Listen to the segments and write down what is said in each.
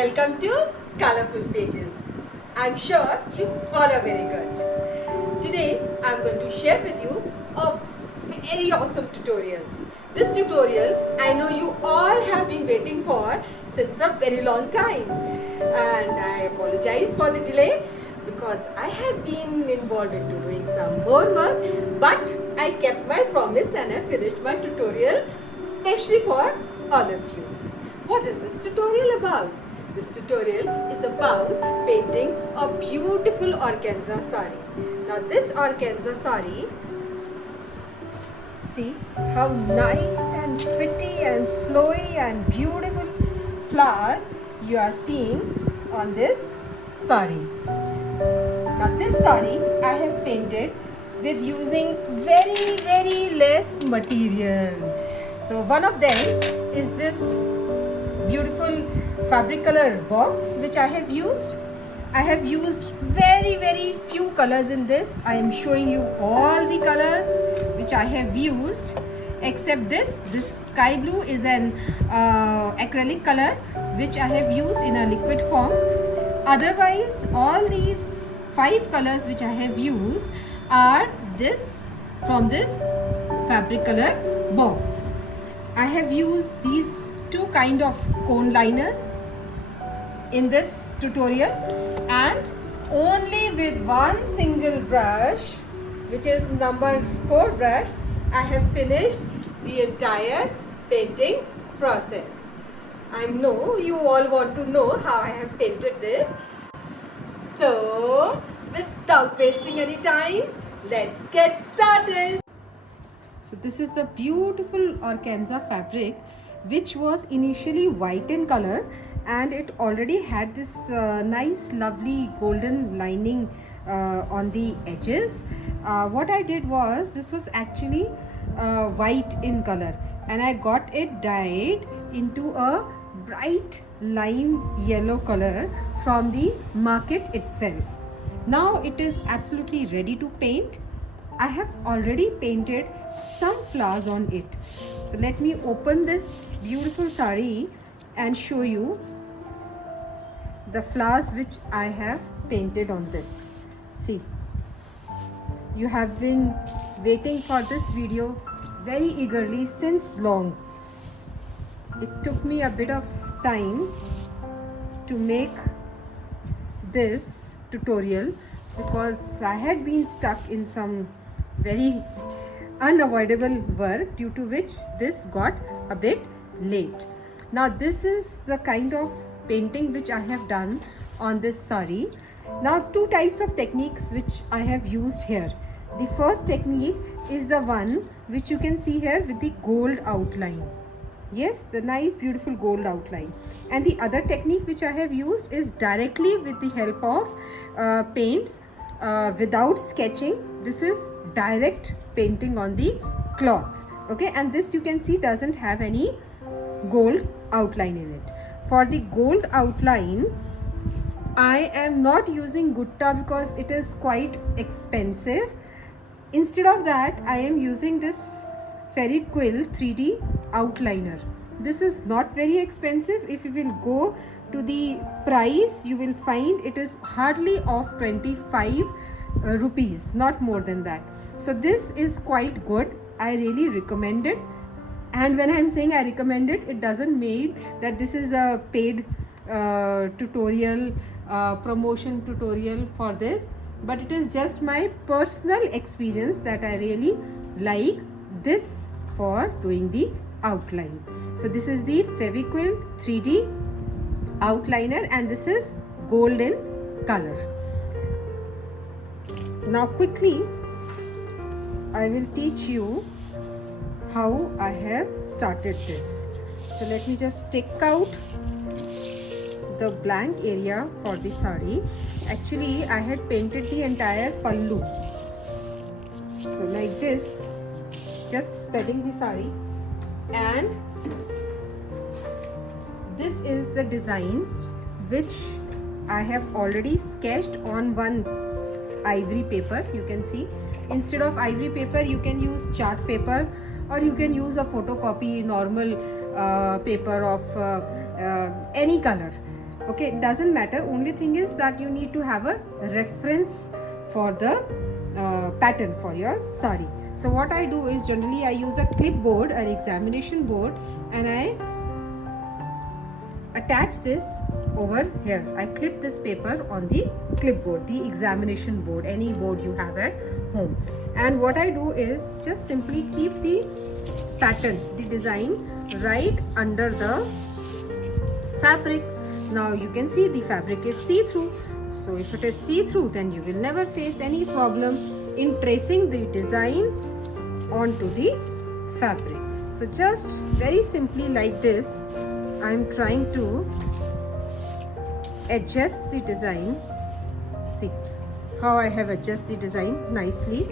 Welcome to Colorful Pages. I'm sure you all are very good. Today I'm going to share with you a very awesome tutorial. This tutorial I know you all have been waiting for since a very long time, and I apologize for the delay because I had been involved into doing some more work, but I kept my promise and I finished my tutorial especially for all of you. What is this tutorial about? This tutorial is about painting a beautiful organza saree. Now this organza saree, see how nice and pretty and flowy and beautiful flowers you are seeing on this saree. Now this saree I have painted with using very less material. So one of them is this beautiful fabric color box which I have used. I have used very few colors in this. I am showing you all the colors which I have used except this. This sky blue is an acrylic color which I have used in a liquid form. Otherwise all these 5 colors which I have used are from this fabric color box. I have used these 2 kind of cone liners in this tutorial, and only with one single brush, which is number 4 brush, I have finished the entire painting process. I know you all want to know how I have painted this. So without wasting any time, let's get started. So this is the beautiful organza fabric which was initially white in color, and it already had this nice lovely golden lining on the edges. What I did was, this was actually white in color and I got it dyed into a bright lime yellow color from the market itself. Now it is absolutely ready to paint. I have already painted some flowers on it. So let me open this beautiful saree and show you the flowers which I have painted on this. See, you have been waiting for this video very eagerly since long. It took me a bit of time to make this tutorial because I had been stuck in some very unavoidable work, due to which this got a bit late. Now this is the kind of painting which I have done on this saree. Now 2 types of techniques which I have used here. The first technique is the one which you can see here with the gold outline. Yes, the nice beautiful gold outline. And the other technique which I have used is directly with the help of paints without sketching. This is direct painting on the cloth. Okay, and this you can see doesn't have any gold outline in it. For the gold outline, I am not using gutta because it is quite expensive. Instead of that, I am using this fairy quill 3D outliner. This is not very expensive. If you will go to the price, you will find it is hardly of 25 rupees, not more than that. So this is quite good. I really recommend it. And when I am saying I recommend it, it doesn't mean that this is a paid tutorial, promotion tutorial for this, but it is just my personal experience that I really like this for doing the outline. So this is the Fevikwil 3D outliner and this is golden color. Now quickly I will teach you how I have started this. So let me just take out the blank area for the saree. Actually I had painted the entire pallu. So like this, just spreading the saree, and this is the design which I have already sketched on one ivory paper. You can see, instead of ivory paper you can use chart paper, or you can use a photocopy normal paper of any color. Okay, it doesn't matter. Only thing is that you need to have a reference for the pattern for your sari. So what I do is generally I use a clipboard, an examination board, and I attach this over here. I clip this paper on the clipboard, the examination board, any board you have at home. And what I do is just simply keep the pattern, the design right under the fabric. Now you can see the fabric is see-through. So if it is see-through, then you will never face any problem in tracing the design onto the fabric. So just very simply like this, I am trying to adjust the design. See how I have adjusted the design nicely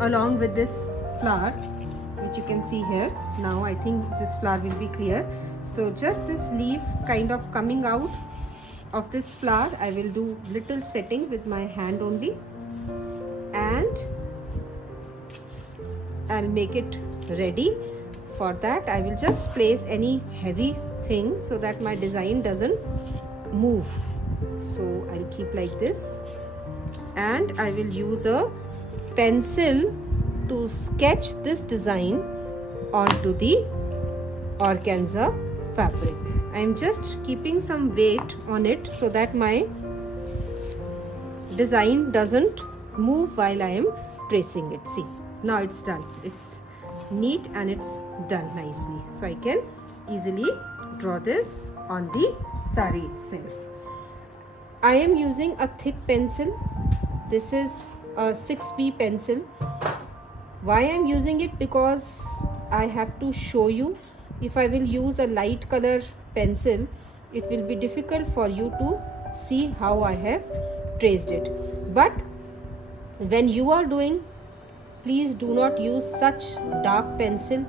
along with this flower, which you can see here. Now I think this flower will be clear. So just this leaf kind of coming out of this flower, I will do little setting with my hand only, and I'll make it ready. For that I will just place any heavy thing so that my design doesn't move. So I'll keep like this, and I will use a pencil to sketch this design onto the organza fabric. I am just keeping some weight on it so that my design doesn't move while I am tracing it. See, now it's done. It's neat and it's done nicely. So I can easily draw this on the sari itself. I am using a thick pencil. This is a 6B pencil. Why I am using it? Because I have to show you. If I will use a light color pencil, it will be difficult for you to see how I have traced it. But when you are doing, please do not use such dark pencil.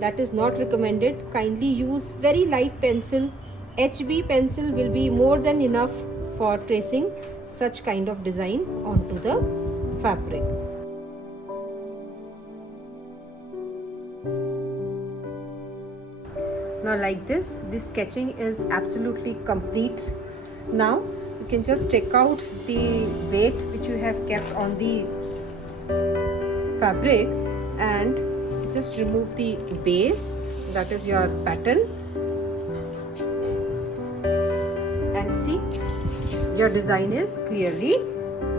That is not recommended. Kindly use very light pencil. HB pencil will be more than enough for tracing such kind of design onto the fabric. Now like this, sketching is absolutely complete. Now you can just take out the weight which you have kept on the fabric and just remove the base, that is your pattern, and see, your design is clearly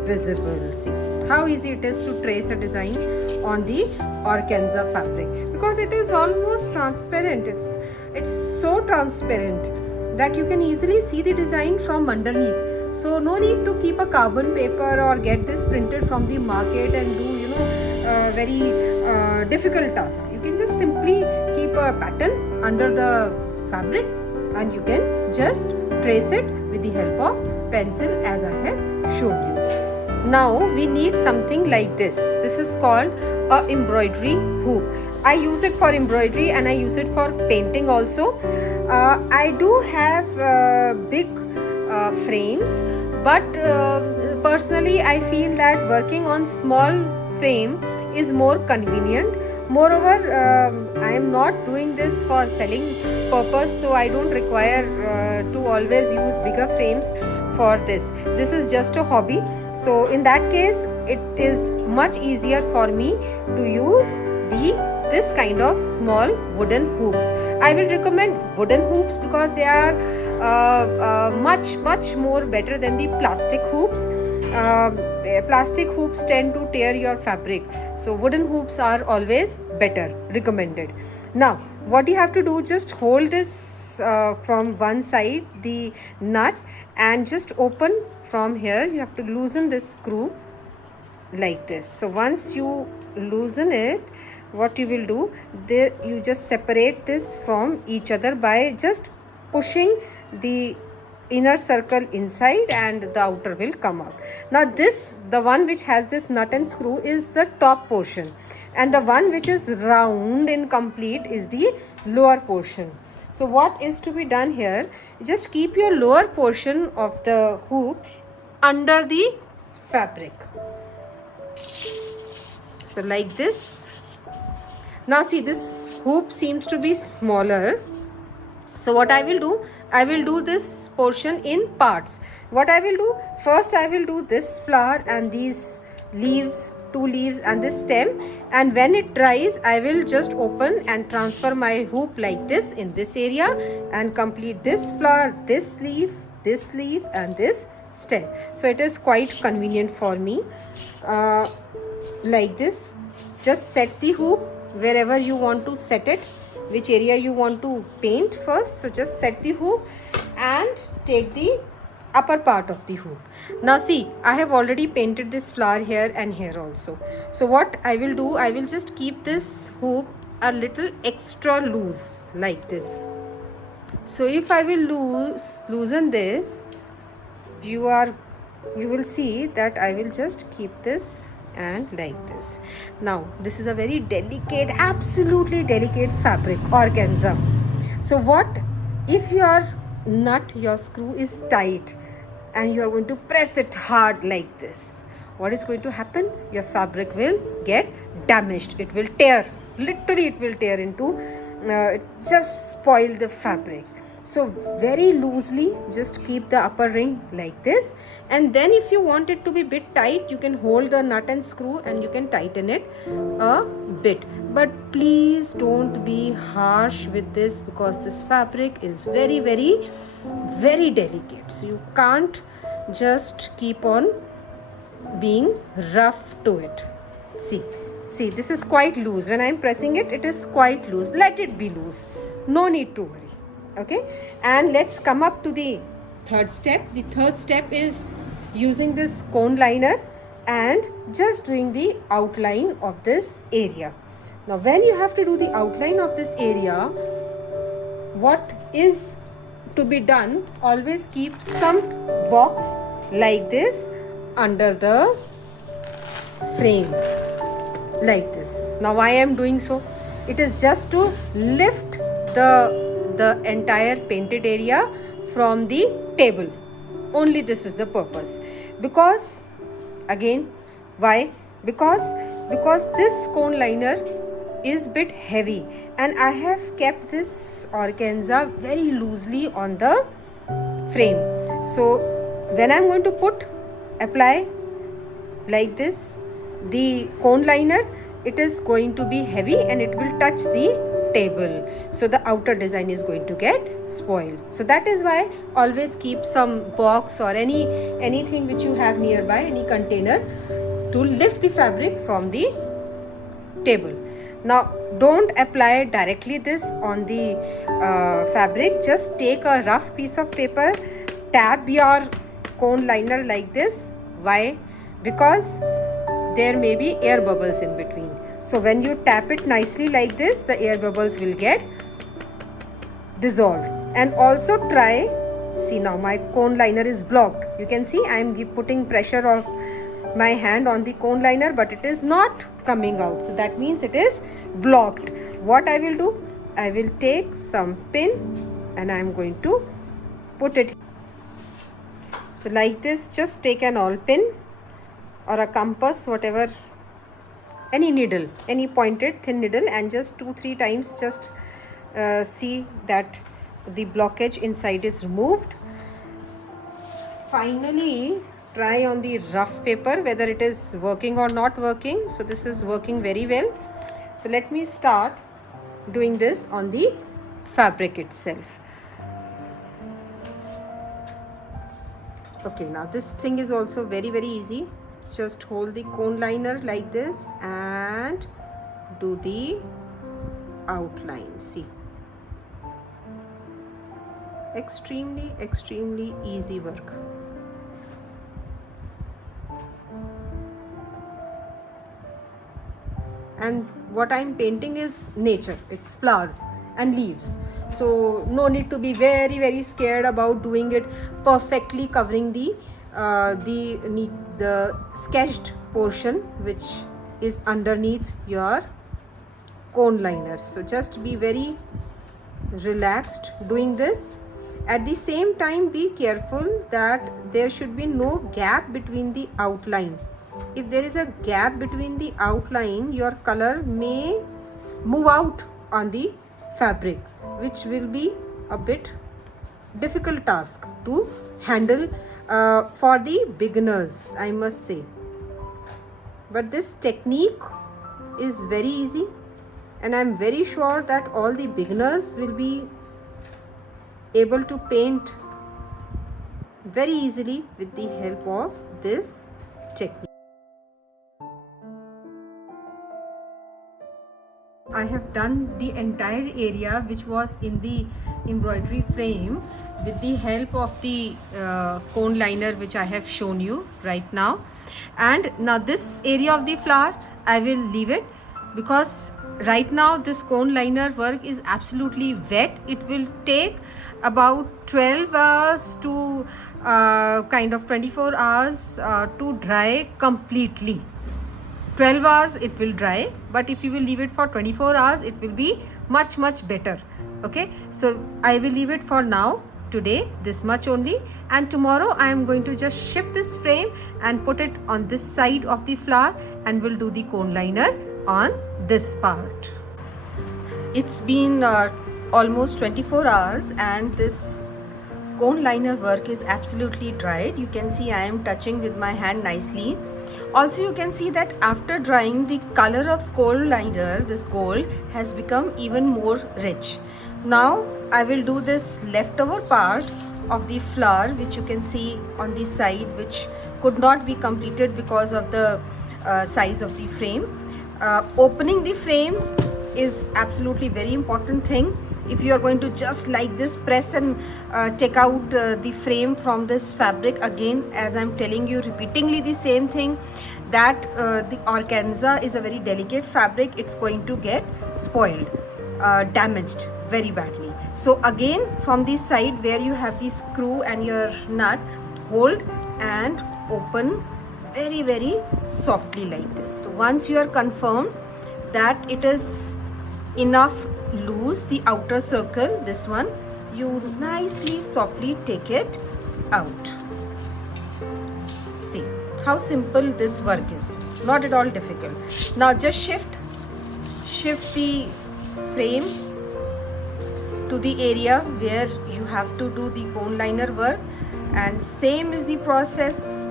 visible. See how easy it is to trace a design on the organza fabric, because it is almost transparent. It's so transparent that you can easily see the design from underneath. So no need to keep a carbon paper or get this printed from the market and do very difficult task. You can just simply keep a pattern under the fabric and you can just trace it with the help of pencil as I have shown you. Now we need something like this. This is called a embroidery hoop. I use it for embroidery and I use it for painting also. I do have big frames, but personally I feel that working on small frame is more convenient. Moreover, I am not doing this for selling purpose, so I don't require to always use bigger frames for this. This is just a hobby. So in that case, it is much easier for me to use this kind of small wooden hoops. I will recommend wooden hoops because they are much more better than the plastic hoops. Plastic hoops tend to tear your fabric, so wooden hoops are always better, recommended. Now what you have to do, just hold this from one side, the nut, and just open from here. You have to loosen this screw like this. So once you loosen it, what you will do, you just separate this from each other by just pushing the inner circle inside and the outer will come out. Now this, the one which has this nut and screw, is the top portion, and the one which is round and complete is the lower portion. So what is to be done here, just keep your lower portion of the hoop under the fabric. So like this. Now see, this hoop seems to be smaller. So what I will do, I will do this portion in parts. What I will do, first I will do this flower and these leaves, 2 leaves and this stem, and when it dries I will just open and transfer my hoop like this in this area and complete this flower, this leaf and this stem. So it is quite convenient for me. Like this, just set the hoop wherever you want to set it, which area you want to paint first. So just set the hoop and take the upper part of the hoop. Now see, I have already painted this flower here and here also. So what I will do, I will just keep this hoop a little extra loose like this. So if I will loosen this, you will see that I will just keep this and like this. Now this is a very delicate, absolutely delicate fabric, organza. So what if your nut, your screw is tight and you are going to press it hard like this? What is going to happen? Your fabric will get damaged. It will tear, literally it will tear into, just spoil the fabric. So very loosely just keep the upper ring like this, and then if you want it to be bit tight, you can hold the nut and screw and you can tighten it a bit. But please don't be harsh with this, because this fabric is very delicate. So you can't just keep on being rough to it. See, this is quite loose. When I am pressing it, it is quite loose. Let it be loose. No need to worry. Okay, and let's come up to the third step. The third step is using this cone liner and just doing the outline of this area. Now when you have to do the outline of this area, what is to be done, always keep some box like this under the frame like this. Now why I am doing so? It is just to lift the entire painted area from the table. Only this is the purpose. Because again, why? Because this cone liner is bit heavy and I have kept this organza very loosely on the frame. So when I'm going to apply like this the cone liner, it is going to be heavy and it will touch the table, so the outer design is going to get spoiled. So that is why always keep some box or anything which you have nearby, any container, to lift the fabric from the table. Now don't apply directly this on the fabric. Just take a rough piece of paper, tap your cone liner like this. Why? Because there may be air bubbles in between. So when you tap it nicely like this, the air bubbles will get dissolved. And also try, see now my cone liner is blocked. You can see I am putting pressure of my hand on the cone liner, but it is not coming out. So that means it is blocked. What I will do, I will take some pin and I am going to put it. So like this, just take an awl pin or a compass, whatever, any needle, any pointed thin needle, and just 2-3 times just see that the blockage inside is removed. Finally try on the rough paper whether it is working or not working. So this is working very well. So let me start doing this on the fabric itself. Okay, now this thing is also very easy. Just hold the cone liner like this and do the outline. See, extremely easy work. And what I'm painting is nature. It's flowers and leaves. So no need to be very scared about doing it perfectly, covering the sketched portion which is underneath your cone liner. So just be very relaxed doing this. At the same time, be careful that there should be no gap between the outline. If there is a gap between the outline, your color may move out on the fabric, which will be a bit difficult task to handle for the beginners, I must say. But this technique is very easy, and I'm very sure that all the beginners will be able to paint very easily with the help of this technique. I have done the entire area which was in the embroidery frame with the help of the cone liner which I have shown you right now. And now this area of the flower I will leave it, because right now this cone liner work is absolutely wet. It will take about 12 hours to kind of 24 hours to dry completely. 12 hours it will dry, but if you will leave it for 24 hours it will be much better. Okay, so I will leave it for now, today this much only, and tomorrow I am going to just shift this frame and put it on this side of the flower, and we'll do the cone liner on this part. It's been almost 24 hours and this cone liner work is absolutely dried. You can see I am touching with my hand nicely. Also you can see that after drying, the color of cone liner, this gold, has become even more rich. Now I will do this leftover part of the flower which you can see on the side, which could not be completed because of the size of the frame. Opening the frame is absolutely very important thing. If you are going to just like this press and take out the frame from this fabric, again as I'm telling you repeatedly the same thing, that the organza is a very delicate fabric. It's going to get spoiled, damaged very badly. So again from the side where you have the screw and your nut, hold and open very softly like this. So once you are confirmed that it is enough loose, the outer circle, this one, you nicely softly take it out. See how simple this work is, not at all difficult. Now just shift the frame to the area where you have to do the cone liner work, and same is the process,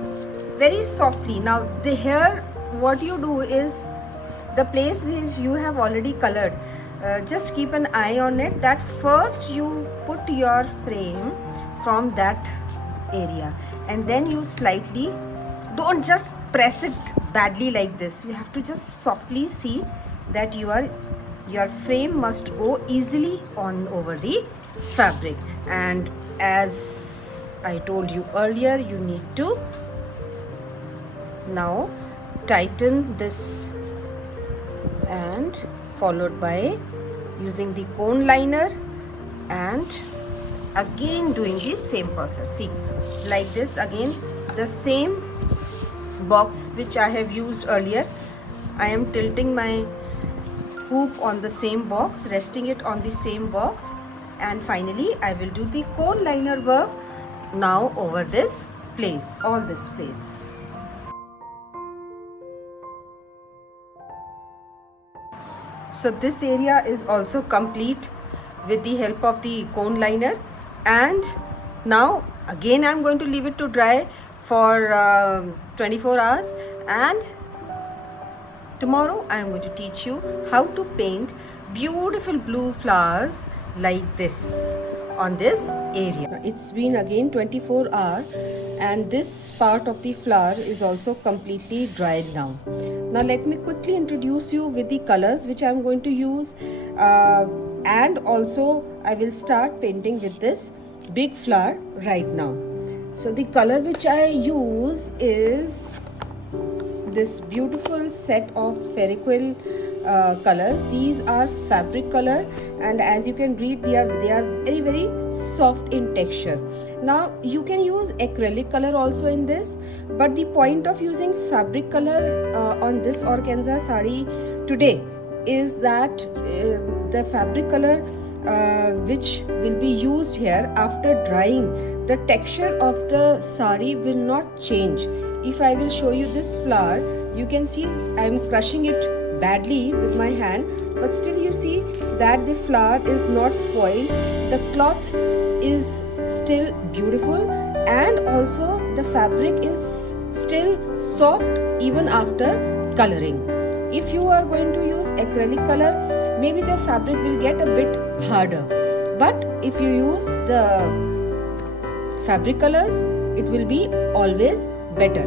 very softly. Now here what you do is, the place which you have already colored, just keep an eye on it, that first you put your frame from that area and then you slightly, don't just press it badly like this, you have to just softly see that your frame must go easily on over the fabric. And as I told you earlier, you need to now tighten this, and followed by using the cone liner and again doing the same process. See, like this, again the same box which I have used earlier, I am tilting my hoop on the same box, resting it on the same box, and finally I will do the cone liner work now over this place, on this place. So this area is also complete with the help of the cone liner, and now again I am going to leave it to dry for 24 hours, and tomorrow I am going to teach you how to paint beautiful blue flowers like this on this area. It's been again 24 hours and this part of the flower is also completely dried now. Now let me quickly introduce you with the colors which I am going to use, and also I will start painting with this big flower right now. So the color which I use is this beautiful set of ferriquil colors. These are fabric color, and as you can read, they are very soft in texture. Now you can use acrylic color also in this, but the point of using fabric color on this organza saree today is that the fabric color which will be used here, after drying, the texture of the saree will not change. If I will show you this flower, you can see I am crushing it badly with my hand, but still you see that the flower is not spoiled. The cloth is still beautiful, and also the fabric is still soft even after coloring. If you are going to use acrylic color, maybe the fabric will get a bit harder, but if you use the fabric colors, it will be always better.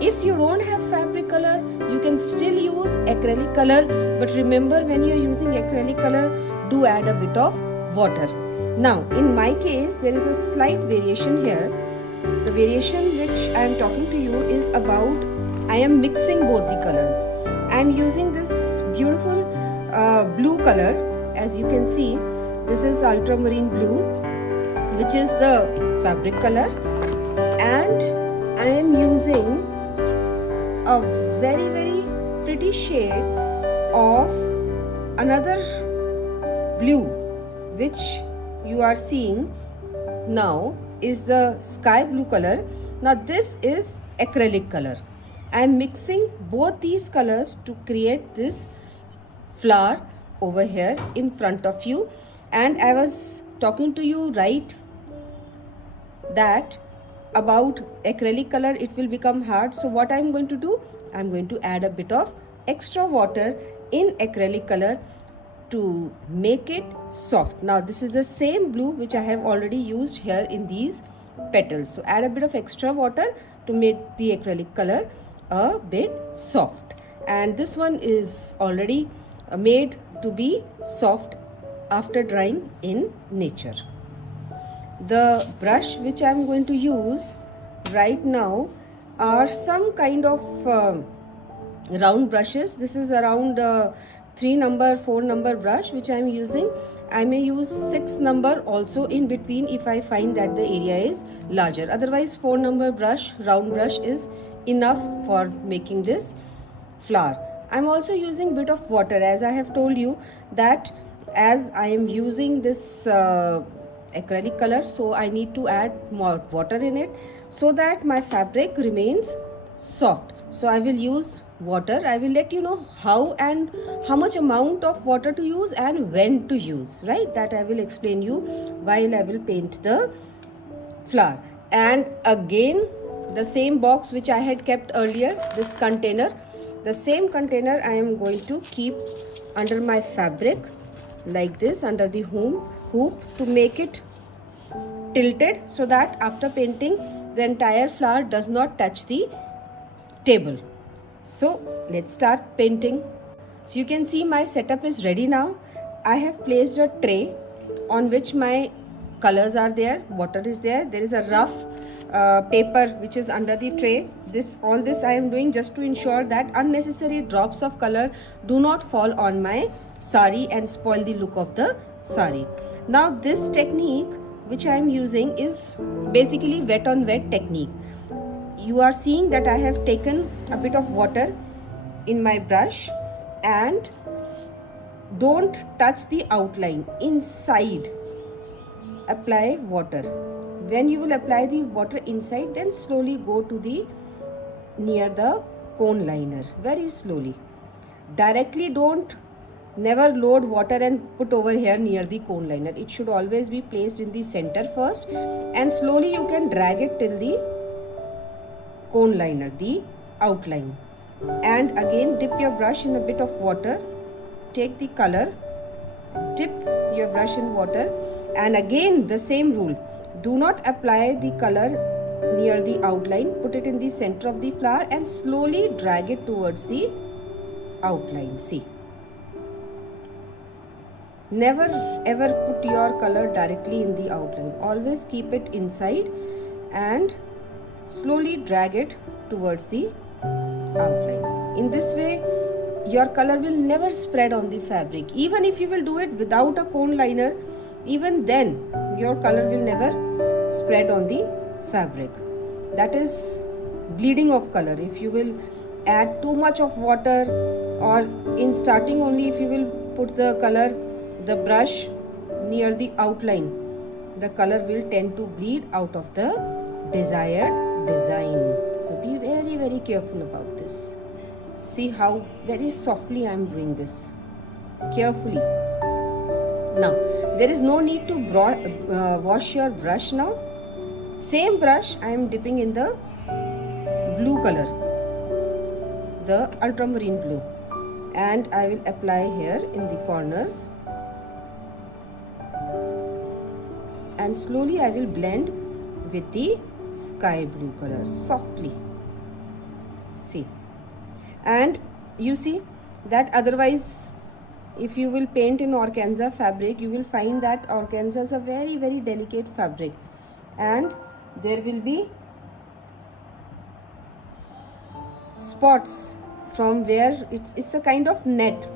If you don't have fabric color, you can still use acrylic color, but remember, when you are using acrylic color, do add a bit of water. Now in my case, there is a slight variation here. The variation which I am talking to you is about I am mixing both the colors. I am using this beautiful blue color. As you can see, this is ultramarine blue, which is the fabric color, and I am using a very pretty shade of another blue, which you are seeing now is the sky blue color. Now this is acrylic color. I am mixing both these colors to create this flower over here in front of you. And I was talking to you right that about acrylic color, it will become hard. So what I am going to do, I am going to add a bit of extra water in acrylic color to make it soft. Now this is the same blue which I have already used here in these petals. So add a bit of extra water to make the acrylic color a bit soft, and this one is already made to be soft after drying in nature. The brush which I am going to use right now are some kind of round brushes. This is around 3 number 4 number brush which I am using. I may use 6 number also in between if I find that the area is larger. Otherwise 4 number brush, round brush, is enough for making this flower. I am also using bit of water, as I have told you that as I am using this acrylic color, so I need to add more water in it so that my fabric remains soft. So I will use water. I will let you know how and how much amount of water to use and when to use, right? That I will explain you while I will paint the flower. And again, the same box which I had kept earlier, this container, the same container I am going to keep under my fabric like this, under the hoop, to make it tilted so that after painting the entire flower does not touch the table. So let's start painting. So you can see my setup is ready now. I have placed a tray on which my colors are there, water is there. There is a rough paper which is under the tray. All this I am doing just to ensure that unnecessary drops of color do not fall on my saree and spoil the look of the saree. Now this technique which I am using is basically wet on wet technique. You are seeing that I have taken a bit of water in my brush, and don't touch the outline. Inside apply water. When you will apply the water inside, then slowly go to the near the cone liner, very slowly. Directly never load water and put over here near the cone liner. It should always be placed in the center first, and slowly you can drag it till the cone liner, the outline. And again dip your brush in a bit of water, take the color, dip your brush in water, and again the same rule. Do not apply the color near the outline, put it in the center of the flower and slowly drag it towards the outline. See, never ever put your color directly in the outline. Always keep it inside and slowly drag it towards the outline. In this way, your color will never spread on the fabric. Even if you will do it without a cone liner, even then your color will never spread on the fabric. That is bleeding of color. If you will add too much of water, or in starting only if you will put the color, the brush near the outline, the color will tend to bleed out of the desired design. So be very careful about this. See how very softly I am doing this, carefully. Now, there is no need to wash your brush now. Same brush I am dipping in the blue color, the ultramarine blue, and I will apply here in the corners, and slowly I will blend with the sky blue color softly. See, and you see that otherwise if you will paint in organza fabric, you will find that organza is a very delicate fabric, and there will be spots from where it's a kind of net,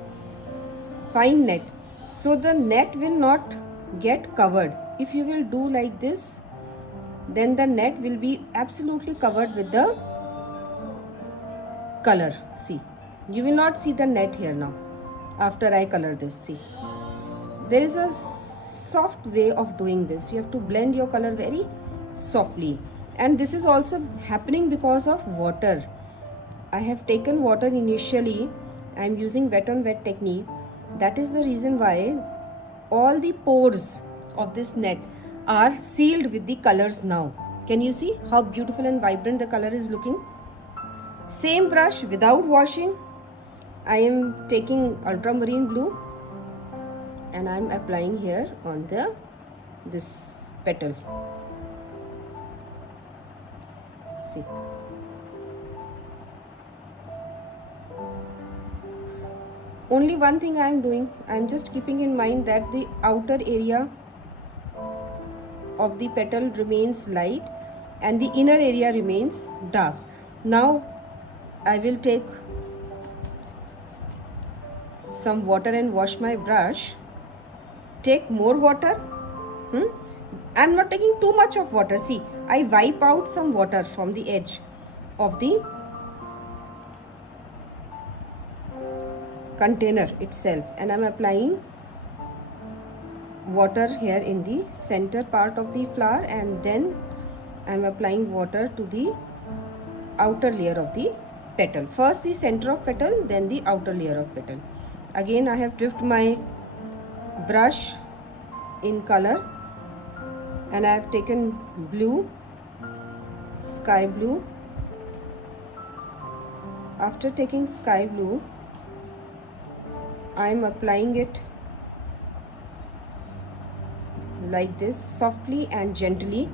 fine net, so the net will not get covered. If you will do like this, then the net will be absolutely covered with the color. See, you will not see the net here now after I color this. See, there is a soft way of doing this. You have to blend your color very softly, and this is also happening because of water. I have taken water initially. I am using wet on wet technique. That is the reason why all the pores of this net are sealed with the colors now. Can you see how beautiful and vibrant the color is looking? Same brush, without washing, I am taking ultramarine blue and I am applying here on this petal. See, only one thing I am doing, I am just keeping in mind that the outer area of the petal remains light and the inner area remains dark. Now I will take some water and wash my brush. Take more water. I am not taking too much of water. See, I wipe out some water from the edge of the container itself, and I am applying water here in the center part of the flower, and then I am applying water to the outer layer of the petal. First the center of petal, then the outer layer of petal. Again I have dipped my brush in color and I have taken blue, sky blue. After taking sky blue, I am applying it like this, softly and gently.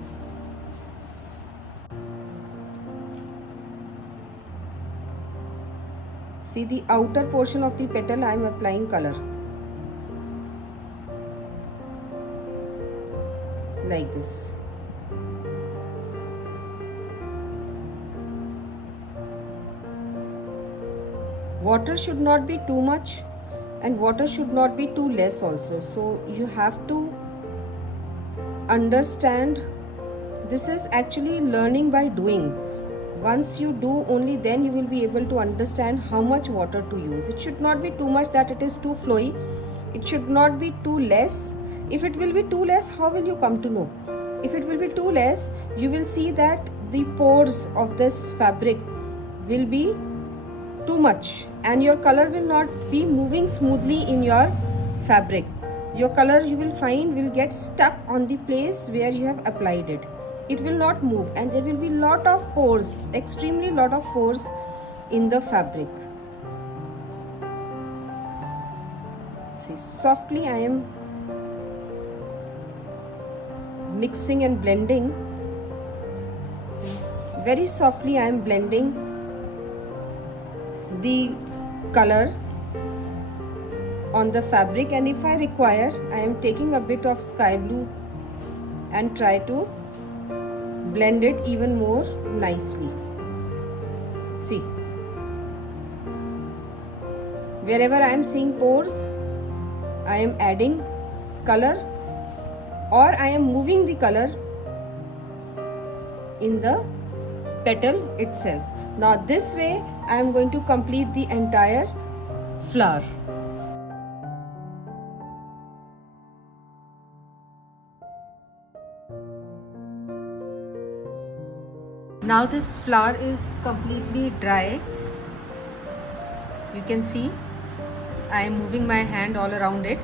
See, the outer portion of the petal I am applying color like this. Water should not be too much and water should not be too less also. So you have to understand, this is actually learning by doing. Once you do, only then you will be able to understand how much water to use. It should not be too much that it is too flowy. It should not be too less. If it will be too less, how will you come to know? If it will be too less, you will see that the pores of this fabric will be too much and your color will not be moving smoothly in your fabric. Your color, you will find, will get stuck on the place where you have applied it. It will not move and there will be lot of pores, extremely lot of pores in the fabric. See, softly I am mixing and blending. Very softly I am blending the color on the fabric, and if I require, I am taking a bit of sky blue and try to blend it even more nicely. See, wherever I am seeing pores, I am adding color or I am moving the color in the petal itself. Now this way I am going to complete the entire flower. Now this flower is completely dry You can see I am moving my hand all around it,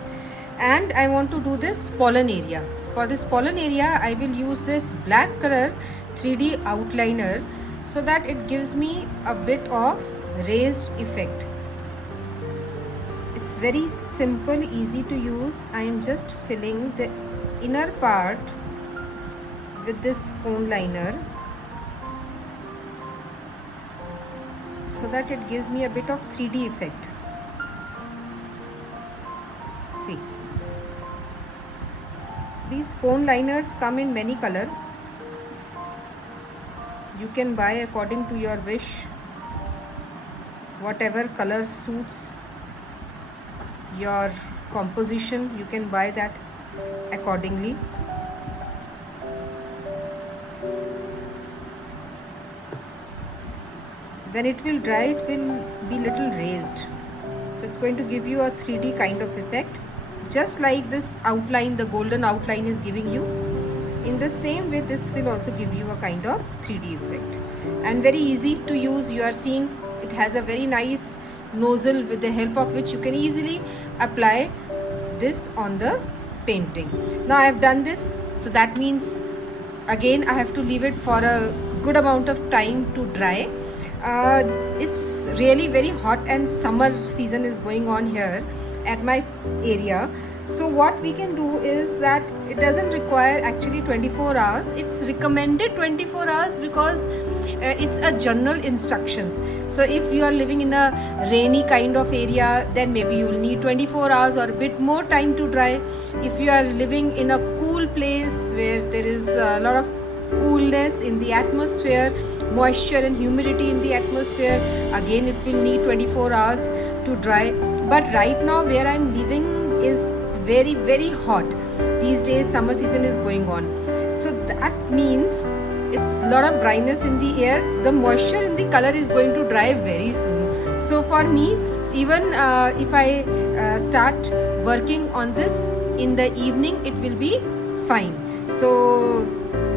and I want to do this pollen area. For this pollen area, I will use this black color 3D outliner so that it gives me a bit of raised effect. It's very simple, easy to use. I am just filling the inner part with this cone liner so that it gives me a bit of 3D effect. See, these cone liners come in many color. You can buy according to your wish, whatever color suits your composition, you can buy that accordingly. When it will dry, it will be little raised, so it's going to give you a 3D kind of effect, just like this outline, the golden outline is giving you. In the same way, this will also give you a kind of 3D effect, and very easy to use. You are seeing it has a very nice nozzle with the help of which you can easily apply this on the painting. Now I have done this, so that means again I have to leave it for a good amount of time to dry. It's really very hot and summer season is going on here at my area. So what we can do is that it doesn't require actually 24 hours. It's recommended 24 hours because it's a general instructions. So if you are living in a rainy kind of area, then maybe you will need 24 hours or a bit more time to dry. If you are living in a cool place where there is a lot of coolness in the atmosphere, moisture and humidity in the atmosphere, again it will need 24 hours to dry. But right now where I am living is very, very hot. These days summer season is going on, so that means it's a lot of dryness in the air. The moisture in the color is going to dry very soon. So for me, even if I start working on this in the evening, it will be fine. So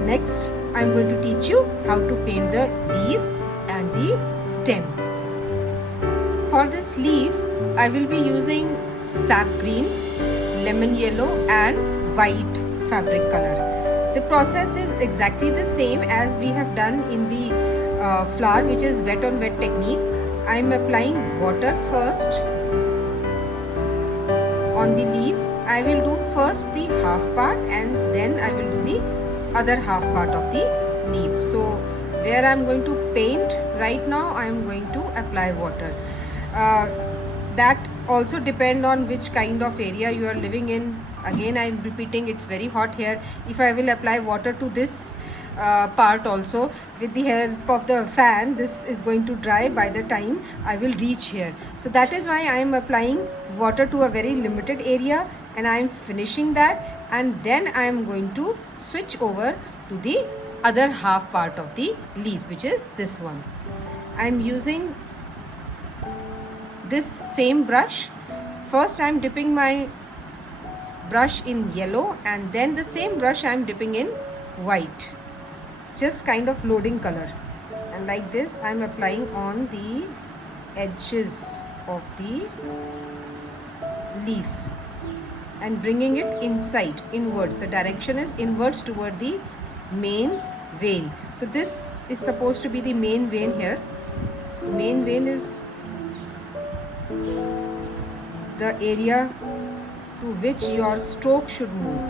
next I'm going to teach you how to paint the leaf and the stem. For this leaf, I will be using sap green, lemon yellow and white fabric color. The process is exactly the same as we have done in the flower, which is wet on wet technique. I am applying water first on the leaf. I will do first the half part and then I will do the other half part of the leaf. So where I am going to paint right now, I am going to apply water. That also depend on which kind of area you are living in. Again I am repeating, it's very hot here. If I will apply water to this part also with the help of the fan, this is going to dry by the time I will reach here. So that is why I am applying water to a very limited area and I am finishing that, and then I am going to switch over to the other half part of the leaf, which is this one. I am using this same brush. First I am dipping my brush in yellow and then the same brush I am dipping in white, just kind of loading color, and like this I am applying on the edges of the leaf and bringing it inside, inwards. The direction is inwards toward the main vein. So this is supposed to be the main vein here. Main vein is the area to which your stroke should move.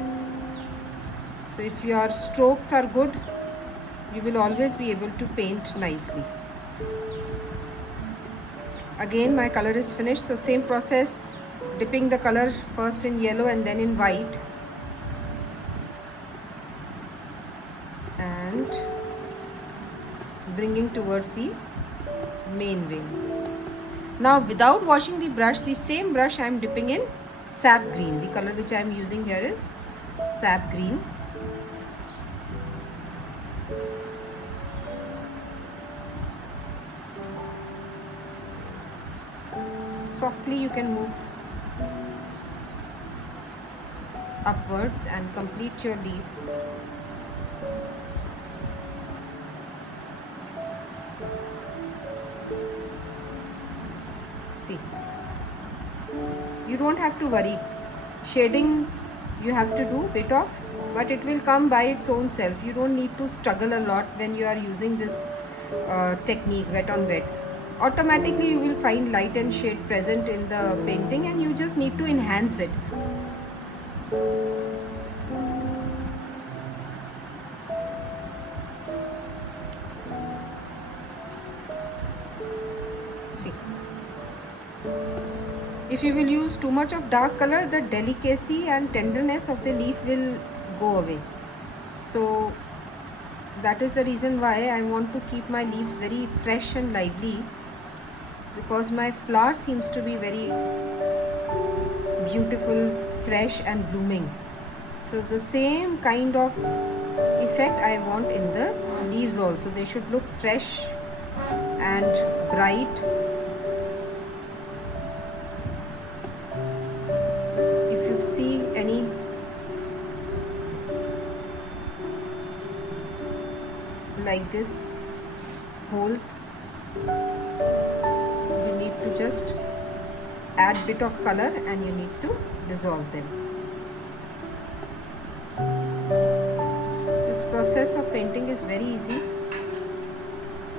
So if your strokes are good, you will always be able to paint nicely. Again my color is finished, so same process, dipping the color first in yellow and then in white and bringing towards the main vein. Now without washing the brush, the same brush I am dipping in sap green. The color which I am using here is sap green. Softly you can move upwards and complete your leaf. See, you don't have to worry. Shading you have to do bit of, but it will come by its own self. You don't need to struggle a lot when you are using this technique, wet on wet. Automatically you will find light and shade present in the painting, and you just need to enhance it. See, if you will use too much of dark color, the delicacy and tenderness of the leaf will go away. So that is the reason why I want to keep my leaves very fresh and lively, because my flower seems to be very beautiful, fresh and blooming. So the same kind of effect I want in the leaves also. They should look fresh and bright. So if you see any like this holes, you need to just add bit of color and you need to dissolve them. This process of painting is very easy.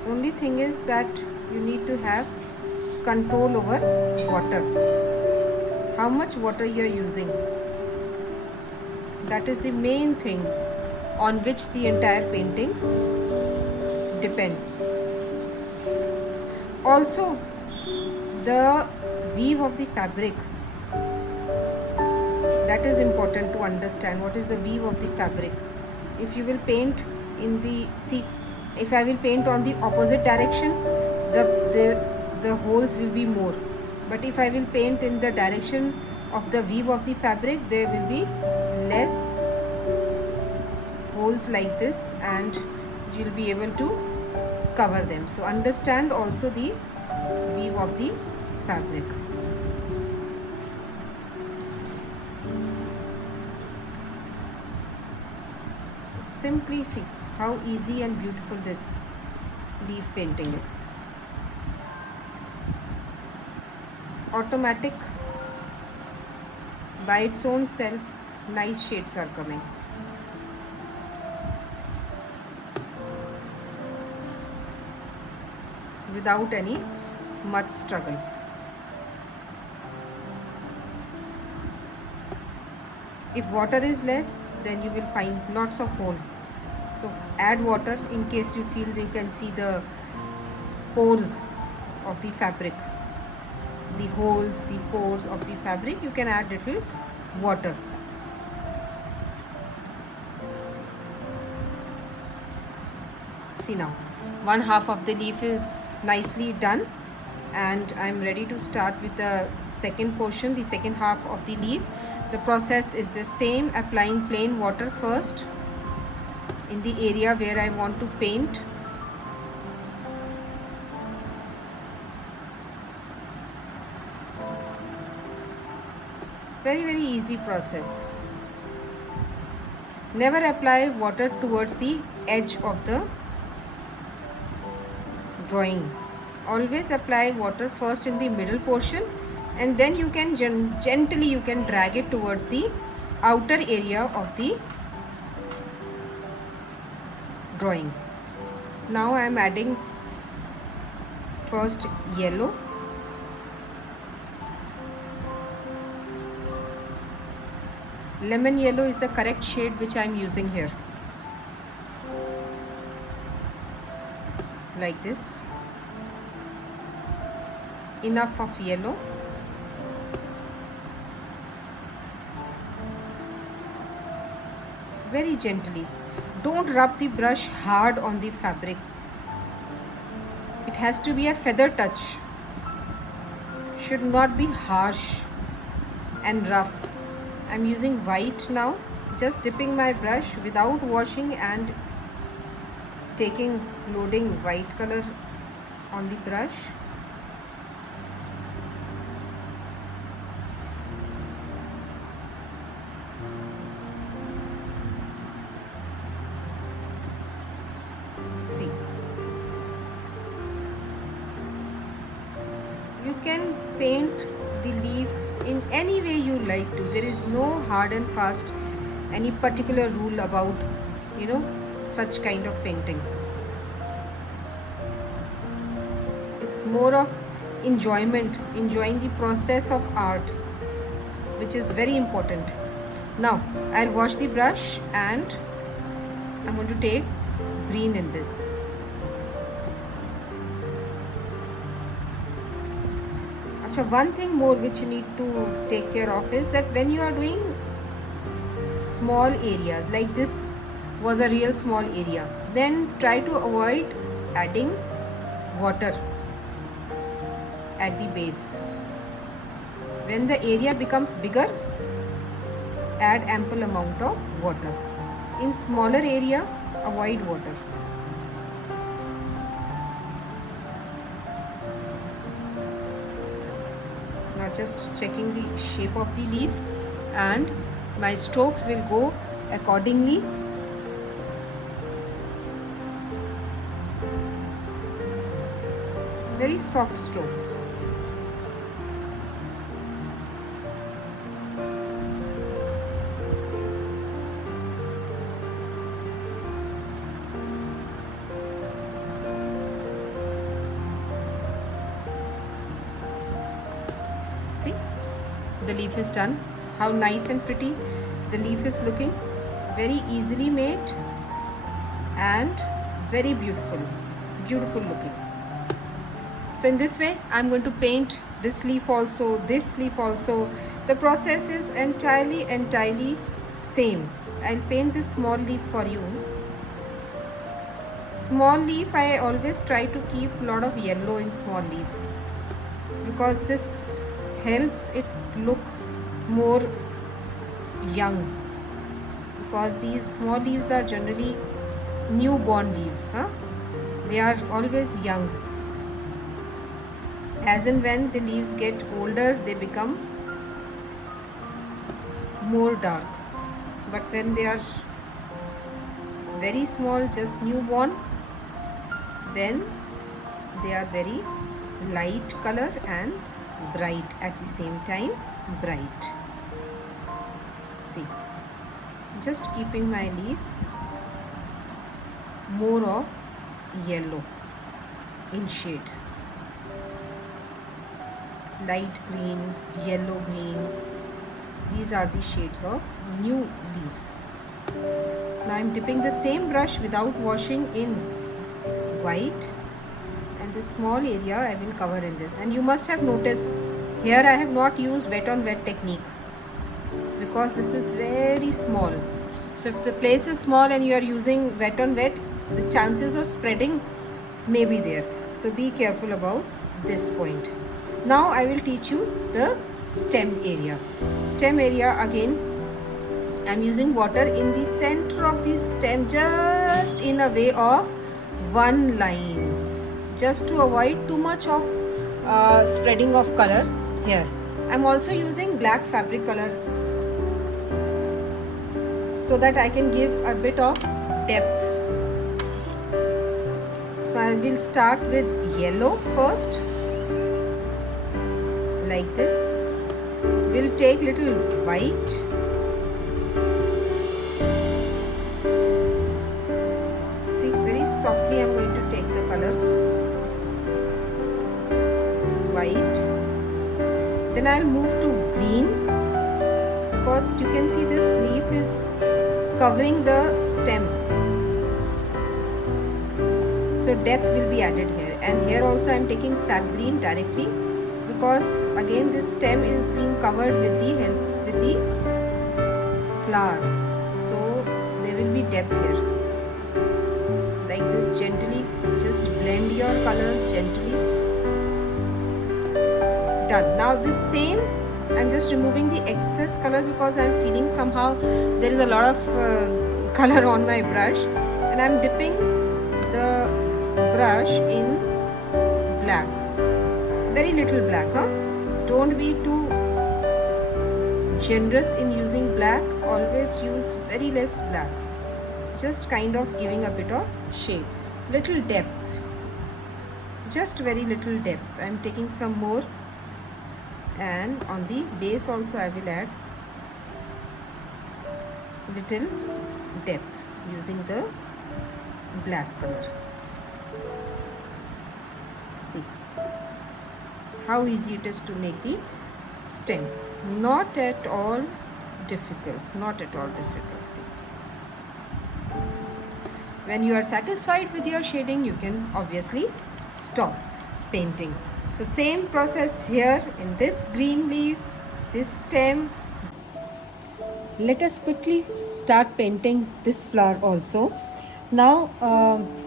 Only thing is that you need to have control over water. How much water you are using, that is the main thing on which the entire paintings depend. Also, the weave of the fabric, that is important to understand. What is the weave of the fabric? If you will paint in the, see, if I will paint on the opposite direction, the holes will be more. But if I will paint in the direction of the weave of the fabric, there will be less holes like this, and you will be able to cover them. So understand also the weave of the fabric. So simply see how easy and beautiful this leaf painting is. Automatic, by its own self, nice shades are coming. Without any much struggle. If water is less, then you will find lots of hole. So add water in case you feel you can see the pores of the fabric, the holes, the pores of the fabric. You can add little water. See now, one half of the leaf is nicely done, and I am ready to start with the second portion, the second half of the leaf. The process is the same, applying plain water first in the area where I want to paint. Very easy process. Never apply water towards the edge of the drawing. Always apply water first in the middle portion, and then you can gently you can drag it towards the outer area of the drawing. Now I am adding first yellow, lemon yellow is the correct shade which I am using here. Like this, enough of yellow. Very gently. Don't rub the brush hard on the fabric. It has to be a feather touch. Should not be harsh and rough. I'm using white now, just dipping my brush without washing and loading white color on the brush. See, you can paint the leaf in any way you like to. There is no hard and fast any particular rule about, you know, such kind of painting. It's more of enjoyment, enjoying the process of art, which is very important. Now I'll wash the brush and I'm going to take green in this. Achha, one thing more which you need to take care of is that when you are doing small areas, like this was a real small area, then try to avoid adding water at the base. When the area becomes bigger, add ample amount of water. In smaller area, avoid water. Now just checking the shape of the leaf, and my strokes will go accordingly. Very soft strokes. See, the leaf is done. How nice and pretty the leaf is looking. Very easily made and very beautiful, beautiful looking. So in this way I'm going to paint this leaf also, this leaf also. The process is entirely same. I'll paint this small leaf for you. Small leaf, I always try to keep a lot of yellow in small leaf because this helps it look more young, because these small leaves are generally newborn leaves, they are always young. As and when the leaves get older, they become more dark, but when they are very small, just newborn, then they are very light color and bright at the same time. Bright. See, just keeping my leaf more of yellow in shade. Light green, yellow green, these are the shades of new leaves. Now I am dipping the same brush without washing in white, and this small area I will cover in this. And you must have noticed here I have not used wet on wet technique because this is very small. So if the place is small and you are using wet on wet, the chances of spreading may be there. So be careful about this point. Now I will teach you the stem area. Stem area, again I am using water in the center of the stem, just in a way of one line, just to avoid too much of spreading of color here. I am also using black fabric color so that I can give a bit of depth. So I will start with yellow first, like this. We'll take little white, see, very softly I'm going to take the color white. Then I'll move to green, because you can see this leaf is covering the stem, so depth will be added here. And here also I'm taking sap green directly, because again this stem is being covered with the flower, so there will be depth here. Like this, gently just blend your colors gently. Done. Now this same, I'm just removing the excess color because I'm feeling somehow there is a lot of color on my brush, and I'm dipping the brush in black. Very little black, don't be too generous in using black, always use very less black, just kind of giving a bit of shade, little depth, just very little depth. I'm taking some more and on the base also I will add little depth using the black color. See how easy it is to make the stem. Not at all difficult, not at all difficult. See, when you are satisfied with your shading, you can obviously stop painting. So same process here in this green leaf, this stem. Let us quickly start painting this flower also. Now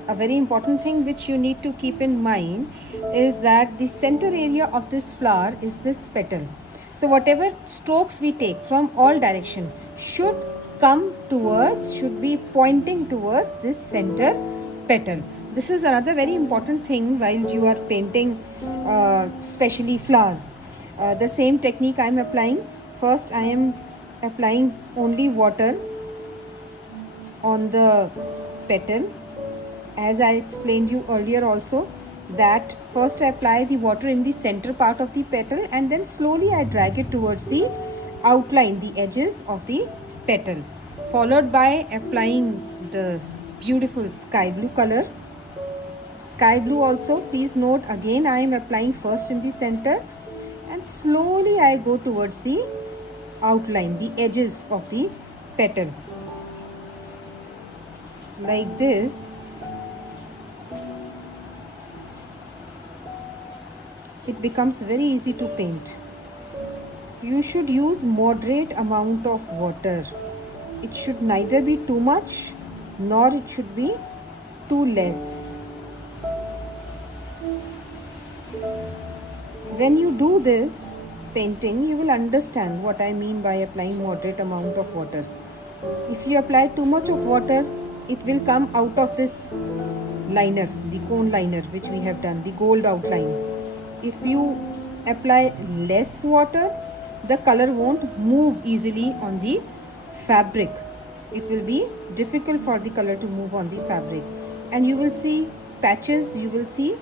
a very important thing which you need to keep in mind is that the center area of this flower is this petal. So whatever strokes we take from all direction should be pointing towards this center petal. This is another very important thing while you are painting especially flowers. The same technique I am applying. First I am applying only water on the petal, as I explained you earlier also, that first I apply the water in the center part of the petal and then slowly I drag it towards the outline, the edges of the petal, followed by applying the beautiful sky blue color. Sky blue also, please note, again I am applying first in the center and slowly I go towards the outline, the edges of the petal. So like this, it becomes very easy to paint. You should use moderate amount of water. It should neither be too much nor it should be too less. When you do this painting, you will understand what I mean by applying moderate amount of water. If you apply too much of water, it will come out of this liner, the cone liner which we have done, the gold outline. If you apply less water, the color won't move easily on the fabric. It will be difficult for the color to move on the fabric, and you will see patches, you will see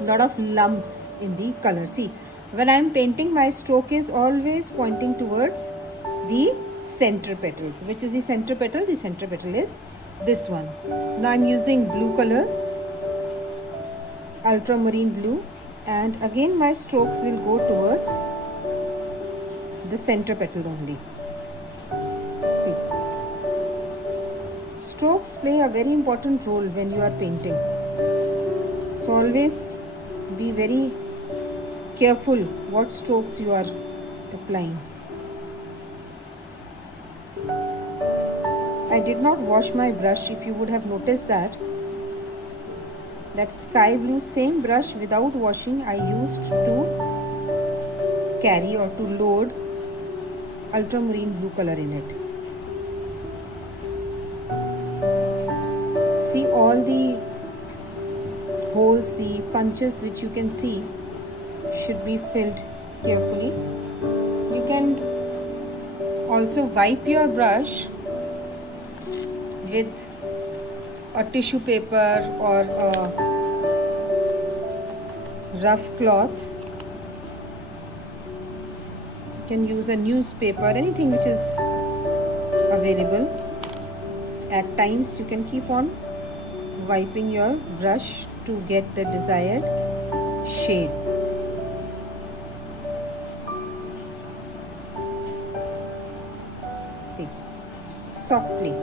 lot of lumps in the color. See, when I am painting, my stroke is always pointing towards the center petals. Which is the center petal? The center petal is this one. Now I am using blue color, ultramarine blue, and again my strokes will go towards the center petal only. See, strokes play a very important role when you are painting. So always be very careful what strokes you are applying. I did not wash my brush. If you would have noticed that sky blue, same brush, without washing I used to carry or to load ultramarine blue color in it. See, all the holes, the punches which you can see should be filled carefully. You can also wipe your brush with a tissue paper or a rough cloth. You can use a newspaper, anything which is available. At times you can keep on wiping your brush to get the desired shade. See, softly,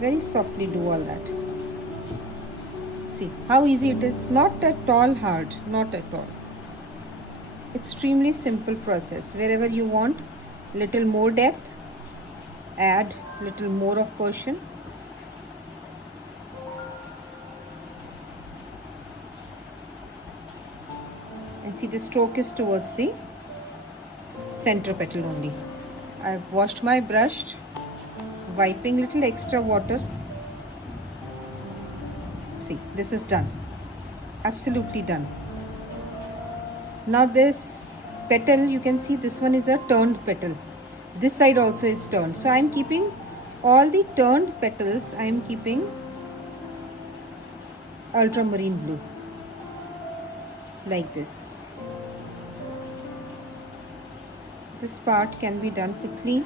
very softly do all that. See how easy it is, not at all hard, not at all. Extremely simple process. Wherever you want little more depth, add little more of portion. And see, the stroke is towards the center petal only. I've washed my brush, wiping little extra water. See, this is done, absolutely done. Now this petal, you can see this one is a turned petal. This side also is turned. So I am keeping all the turned petals, I am keeping ultramarine blue, like this. This part can be done quickly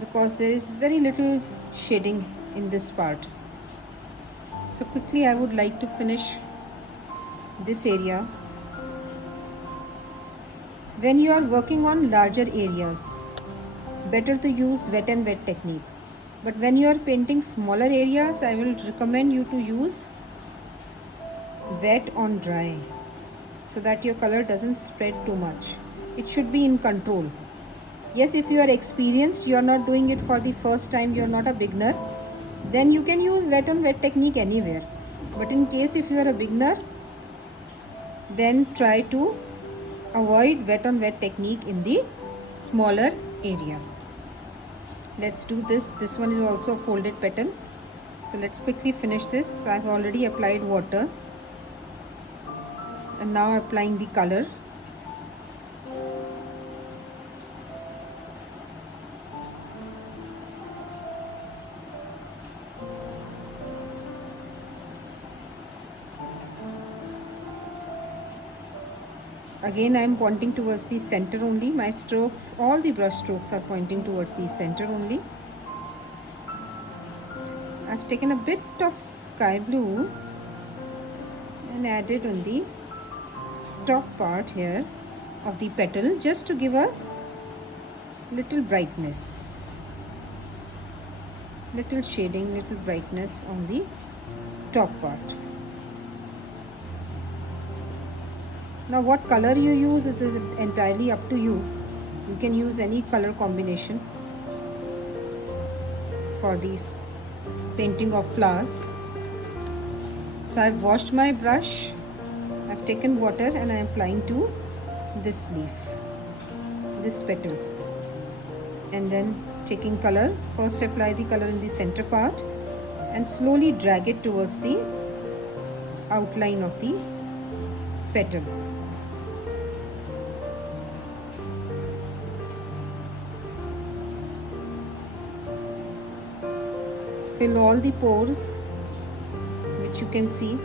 because there is very little shading in this part. So quickly I would like to finish this area. When you are working on larger areas, better to use wet and wet technique. But when you are painting smaller areas, I will recommend you to use wet on dry so that your color doesn't spread too much. It should be in control. Yes, if you are experienced, you are not doing it for the first time, you are not a beginner, then you can use wet on wet technique anywhere. But in case if you are a beginner, then try to avoid wet on wet technique in the smaller area. Let's do this. This one is also a folded petal. So let's quickly finish this. I've already applied water and now applying the color. Again, I am pointing towards the center only. My strokes, all the brush strokes are pointing towards the center only. I've taken a bit of sky blue and added on the top part here of the petal just to give a little brightness, little shading, little brightness on the top part. Now what color you use, it is entirely up to you. You can use any color combination for the painting of flowers. So I've washed my brush, I've taken water and I am applying to this leaf, this petal, and then taking color. First apply the color in the center part and slowly drag it towards the outline of the petal. Fill all the pores which you can see.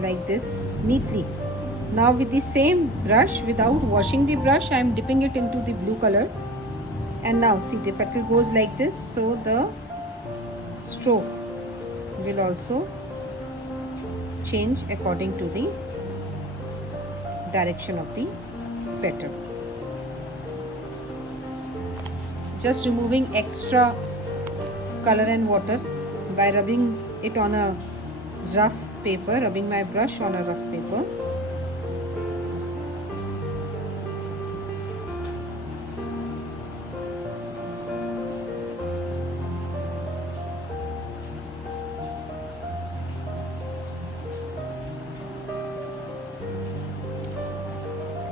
Like this, neatly. Now with the same brush, without washing the brush, I am dipping it into the blue color. And now see, the petal goes like this, so the stroke will also change according to the direction of the petal. Just removing extra color and water by rubbing it on a rough paper, rubbing my brush on a rough paper.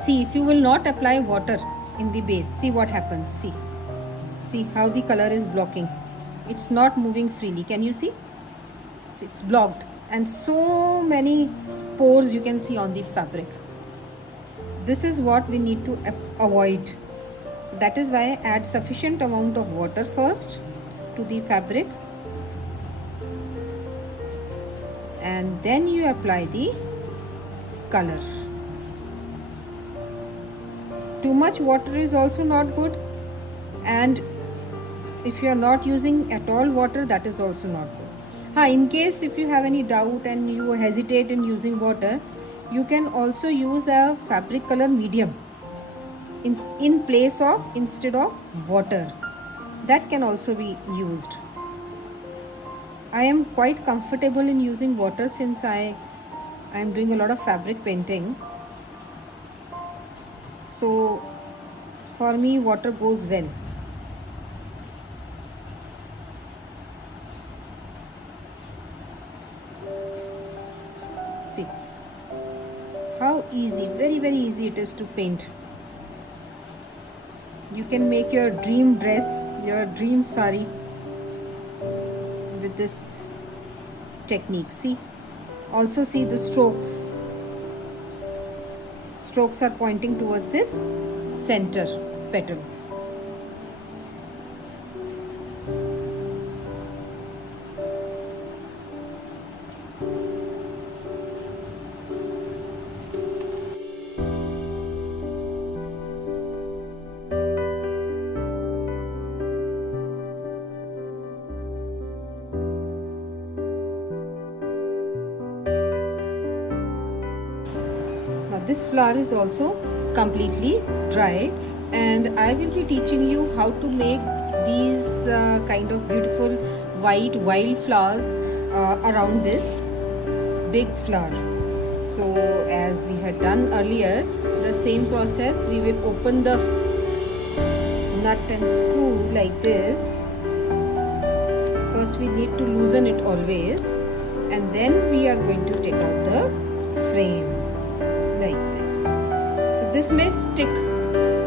See, if you will not apply water in the base, see what happens. See how the color is blocking. It's not moving freely. Can you see? See, it's blocked, and so many pores you can see on the fabric. So this is what we need to avoid. So that is why add sufficient amount of water first to the fabric, and then you apply the color. Too much water is also not good, and if you are not using at all water, that is also not good. In case if you have any doubt and you hesitate in using water, you can also use a fabric color medium in place of, instead of water. That can also be used. I am quite comfortable in using water since I am doing a lot of fabric painting. So for me water goes well. See how easy, very very easy it is to paint. You can make your dream dress, your dream saree with this technique. See, also see the strokes. Strokes are pointing towards this center petal. this flower is also completely dry, and I will be teaching you how to make these kind of beautiful white wild flowers around this big flower. So as we had done earlier, the same process, we will open the nut and screw like this. First we need to loosen it always, and then we are going to take out the frame like this. So this may stick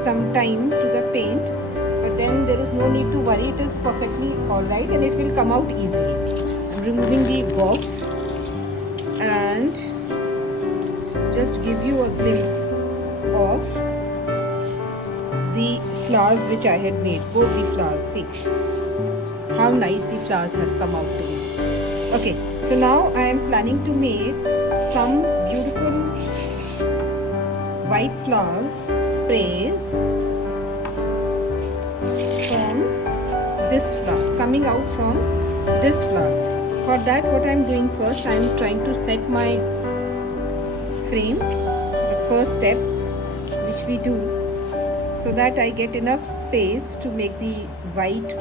some time to the paint, but then there is no need to worry, it is perfectly alright and it will come out easily. I'm removing the box and just give you a glimpse of the flowers which I had made, both the flowers. See how nice the flowers have come out to be. Okay, so now I am planning to make some beautiful white flowers sprays from this flower, coming out from this flower. For that, what I am doing first, I am trying to set my frame, the first step which we do, so that I get enough space to make the white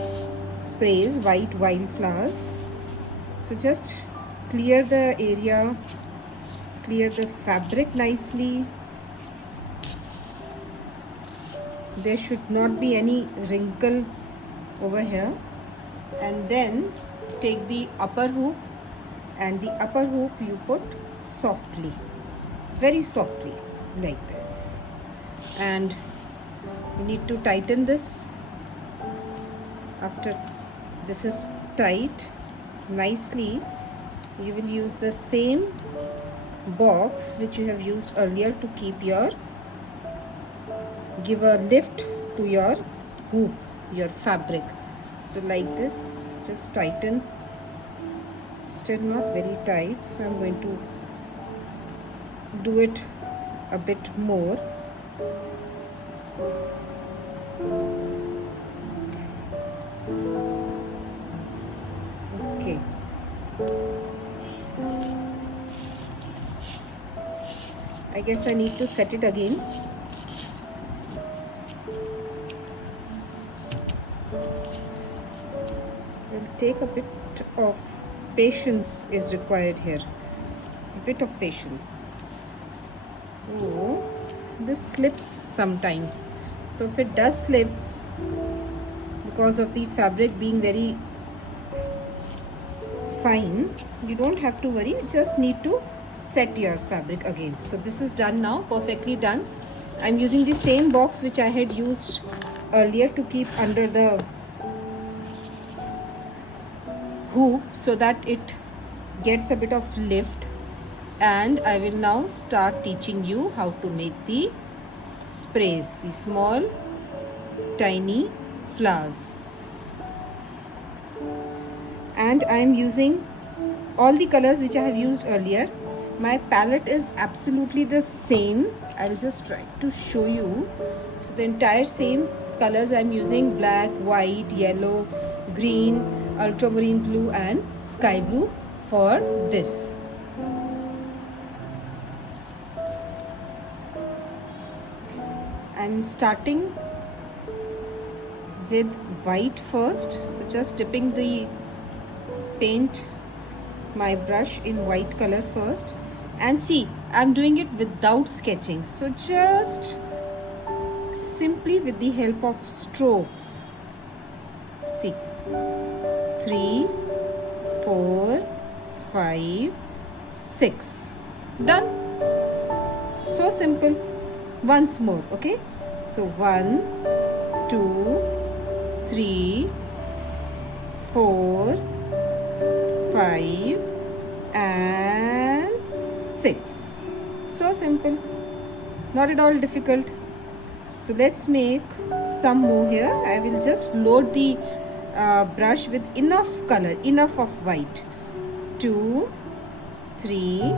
sprays, white wildflowers. So just clear the area, clear the fabric nicely. There should not be any wrinkle over here, and then take the upper hoop, and the upper hoop you put softly, very softly like this, and you need to tighten this. After this is tight nicely, you will use the same box which you have used earlier to keep your, give a lift to your hoop, your fabric. So like this, just tighten, still not very tight, so I'm going to do it a bit more. Okay, I guess I need to set it again. Will take a bit of patience is required here, a bit of patience. So this slips sometimes, so if it does slip because of the fabric being very fine, you don't have to worry, you just need to set your fabric again. So this is done now, perfectly done. I'm using the same box which I had used earlier to keep under the hoop so that it gets a bit of lift, and I will now start teaching you how to make the sprays, the small tiny flowers. And I am using all the colors which I have used earlier. My palette is absolutely the same. I'll just try to show you. So the entire same colors I'm using: black, white, yellow, green, ultramarine blue and sky blue for this. I'm starting with white first, so just dipping the paint, my brush in white color first, and see, I'm doing it without sketching, so just simply with the help of strokes. See, 3, 4, 5, 6, done. So simple. Once more, okay? So 1, 2, 3, 4, 5 and 6. So simple, not at all difficult. So let's make some more here. I will just load the brush with enough color, enough of white. 2, 3,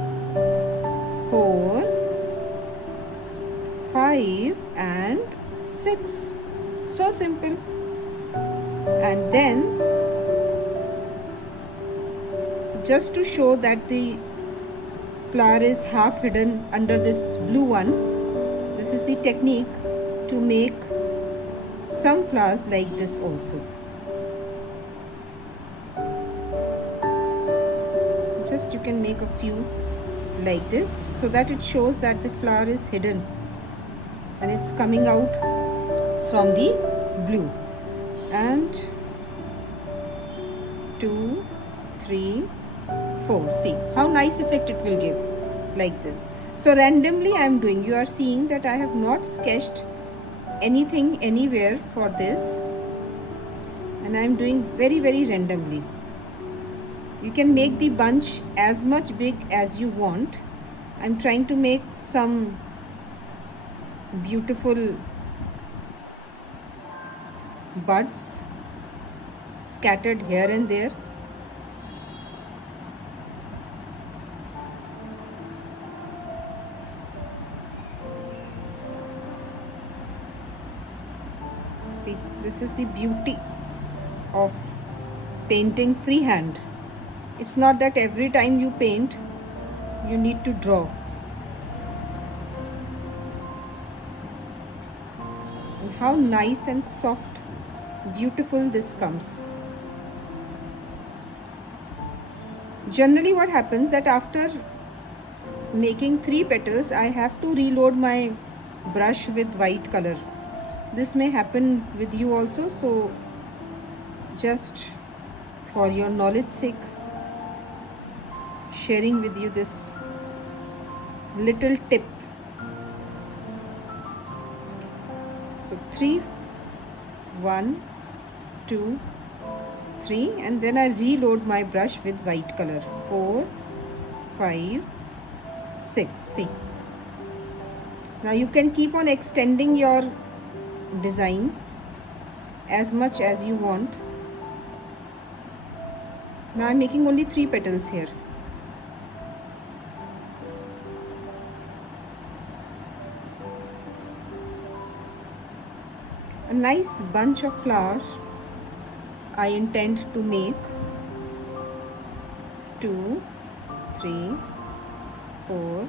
4, 5 and 6. So simple. And then, so just to show that the flower is half hidden under this blue one. This is the technique to make some flowers like this also. Just you can make a few like this so that it shows that the flower is hidden and it's coming out from the blue. And 2, 3, 4. See how nice effect it will give like this. So randomly I am doing. You are seeing that I have not sketched anything anywhere for this, and I am doing very randomly. You can make the bunch as much big as you want. I am trying to make some beautiful buds scattered here and there. See, this is the beauty of painting freehand. It's not that every time you paint, you need to draw. And how nice and soft, beautiful this comes. Generally what happens that after making 3 petals, I have to reload my brush with white color. This may happen with you also, so just for your knowledge sake, sharing with you this little tip. So 3, 1, 2, 3, and then I reload my brush with white color. 4, 5, 6. See, now you can keep on extending your design as much as you want. Now I'm making only 3 petals here. A nice bunch of flowers I intend to make. 2, 3, 4,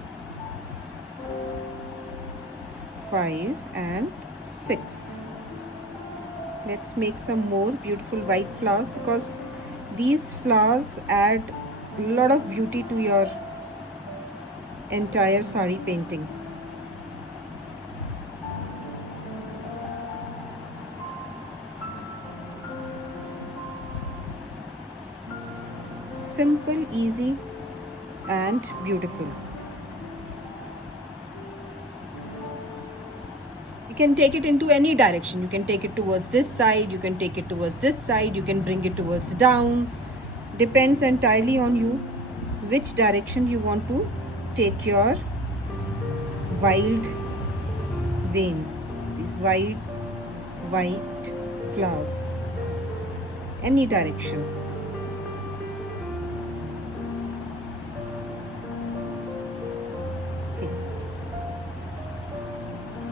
5 and 6. Let's make some more beautiful white flowers, because these flowers add a lot of beauty to your entire saree painting. Simple, easy and beautiful. You can take it into any direction. You can take it towards this side, you can take it towards this side, you can bring it towards down. Depends entirely on you which direction you want to take your wild vein, these wild white flowers. Any direction. See,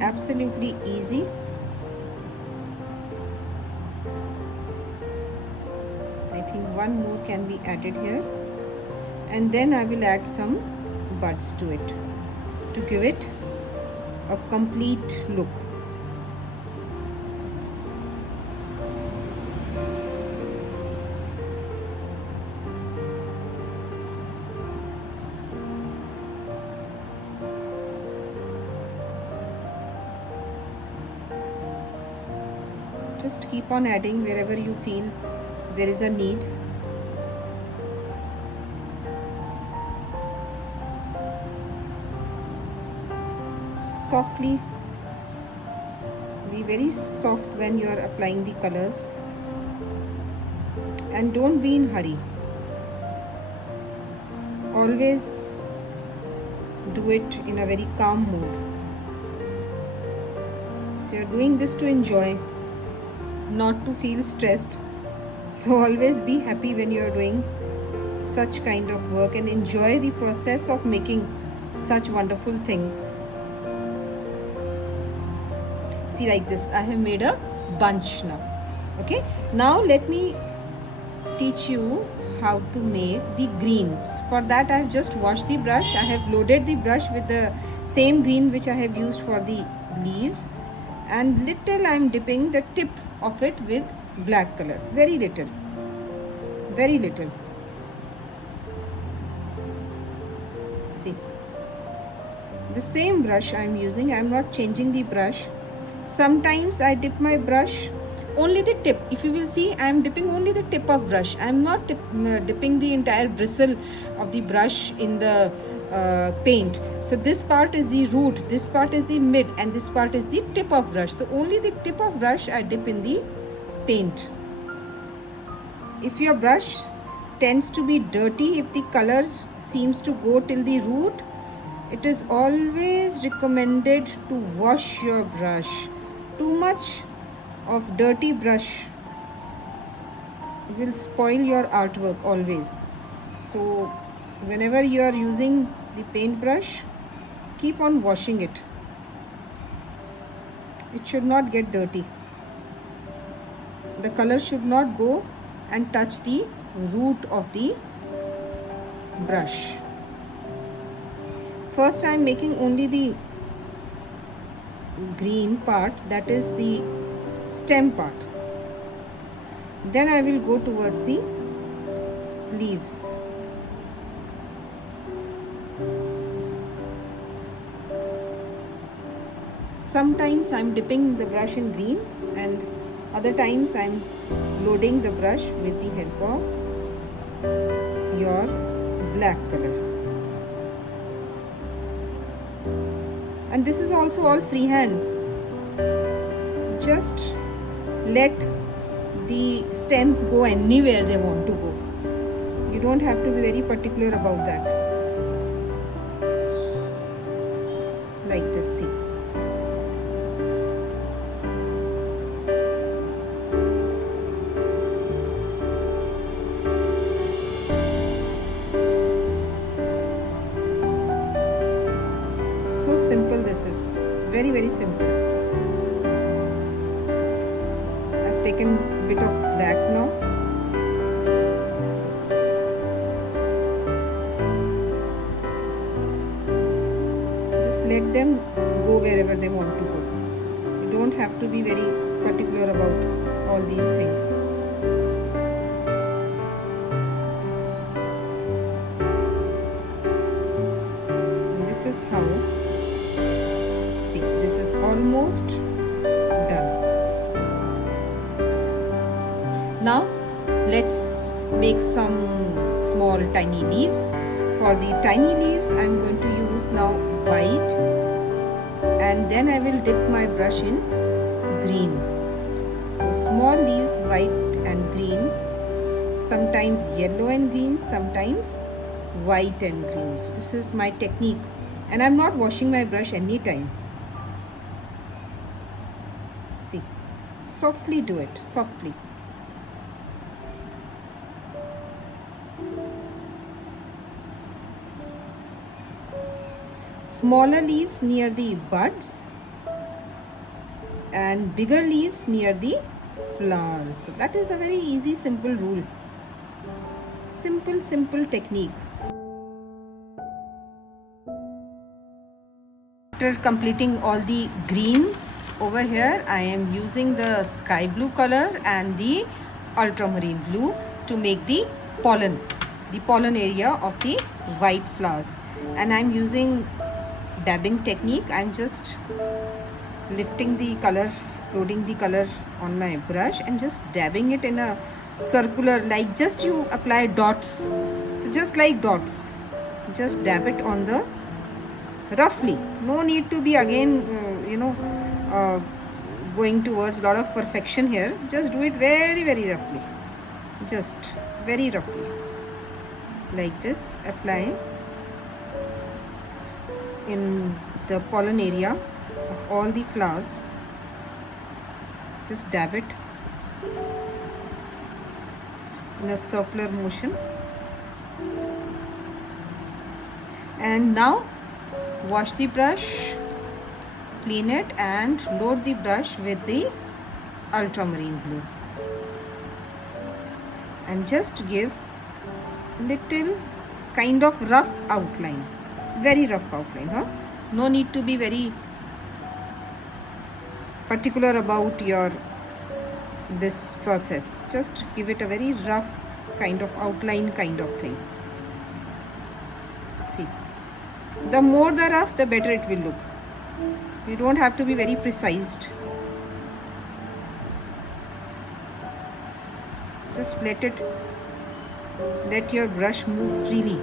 absolutely easy. I think one more can be added here, and then I will add some buds to it to give it a complete look. Just keep on adding wherever you feel there is a need. Softly, be very soft when you are applying the colors, and don't be in hurry. Always do it in a very calm mood. So you are doing this to enjoy, not to feel stressed. So always be happy when you are doing such kind of work and enjoy the process of making such wonderful things. See, like this I have made a bunch now. Okay, now let me teach you how to make the greens. For that I have just washed the brush. I have loaded the brush with the same green which I have used for the leaves, and little I am dipping the tip of it with black color. Very little. Very little. See. The same brush I am using. I am not changing the brush. Sometimes I dip my brush only the tip. If you will see, I am dipping only the tip of brush. I am not dipping the entire bristle of the brush in the paint. So this part is the root, this part is the mid, and this part is the tip of brush. So only the tip of brush I dip in the paint. If your brush tends to be dirty, if the color seems to go till the root, it is always recommended to wash your brush. Too much of dirty brush will spoil your artwork always. So whenever you are using the paintbrush, keep on washing it. It should not get dirty. The color should not go and touch the root of the brush. First I am making only the green part, that is the stem part. Then I will go towards the leaves. Sometimes I am dipping the brush in green, and other times I am loading the brush with the help of your black color. And this is also all freehand. Just let the stems go anywhere they want to go. You don't have to be very particular about that. Like this, see. So simple this is. Very, very simple. I've taken a bit of black now. Just let them go wherever they want to go. You don't have to be very particular about all these things. And this is how. See, this is almost done. Now let's make some small tiny leaves. For the tiny leaves I am going to use now white, and then I will dip my brush in green. So small leaves, white and green, sometimes yellow and green, sometimes white and green. So this is my technique, and I am not washing my brush anytime. See, softly do it, softly. Smaller leaves near the buds and bigger leaves near the flowers. So that is a very easy, simple rule. Simple technique. After completing all the green, over here I am using the sky blue color and the ultramarine blue to make the pollen area of the white flowers. And I am using dabbing technique. I am just lifting the color, loading the color on my brush and just dabbing it in a circular, like just you apply dots. So just like dots, just dab it on the roughly. No need to be again going towards a lot of perfection here. Just do it very, very roughly. Just very roughly. Like this, apply in the pollen area of all the flowers. Just dab it in a circular motion. And now wash the brush, clean it and load the brush with the ultramarine blue. and just give little kind of rough outline, very rough outline, huh? No need to be very particular about your this process. Just give it a very rough kind of outline kind of thing. See, the more the rough, the better it will look. You don't have to be very precise. Just let your brush move freely.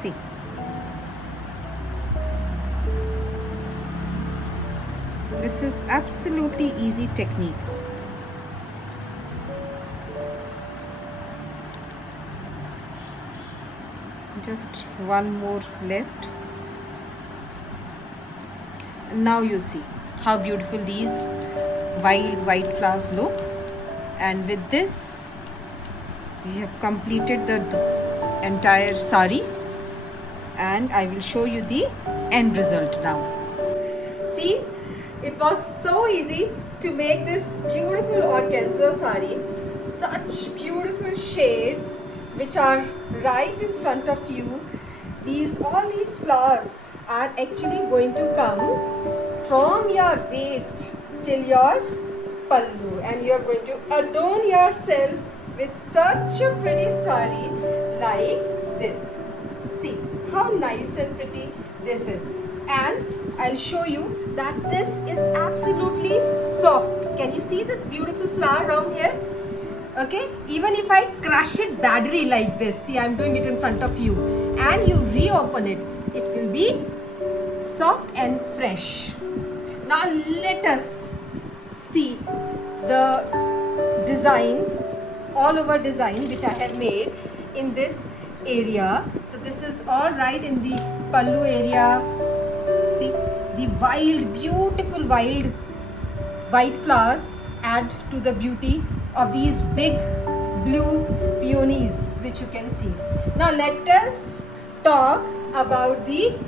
See, this is absolutely easy technique. Just one more left. And now you see how beautiful these wild white flowers look. And with this, we have completed the entire sari, and I will show you the end result now. See, it was so easy to make this beautiful organza sari. Such beautiful shades which are right in front of you. All these flowers are actually going to come from your waist till your pallu, and you are going to adorn yourself with such a pretty sari like this. See how nice and pretty this is. And I'll show you that this is absolutely soft. Can you see this beautiful flower down here? Okay, even if I crush it badly like this, see, I'm doing it in front of you, and you reopen it, it will be soft and fresh. Now let us see the design, all over design which I have made in this area. So this is all right in the pallu area. See, the wild, beautiful wild white flowers add to the beauty of these big blue peonies which you can see. Now let us talk about the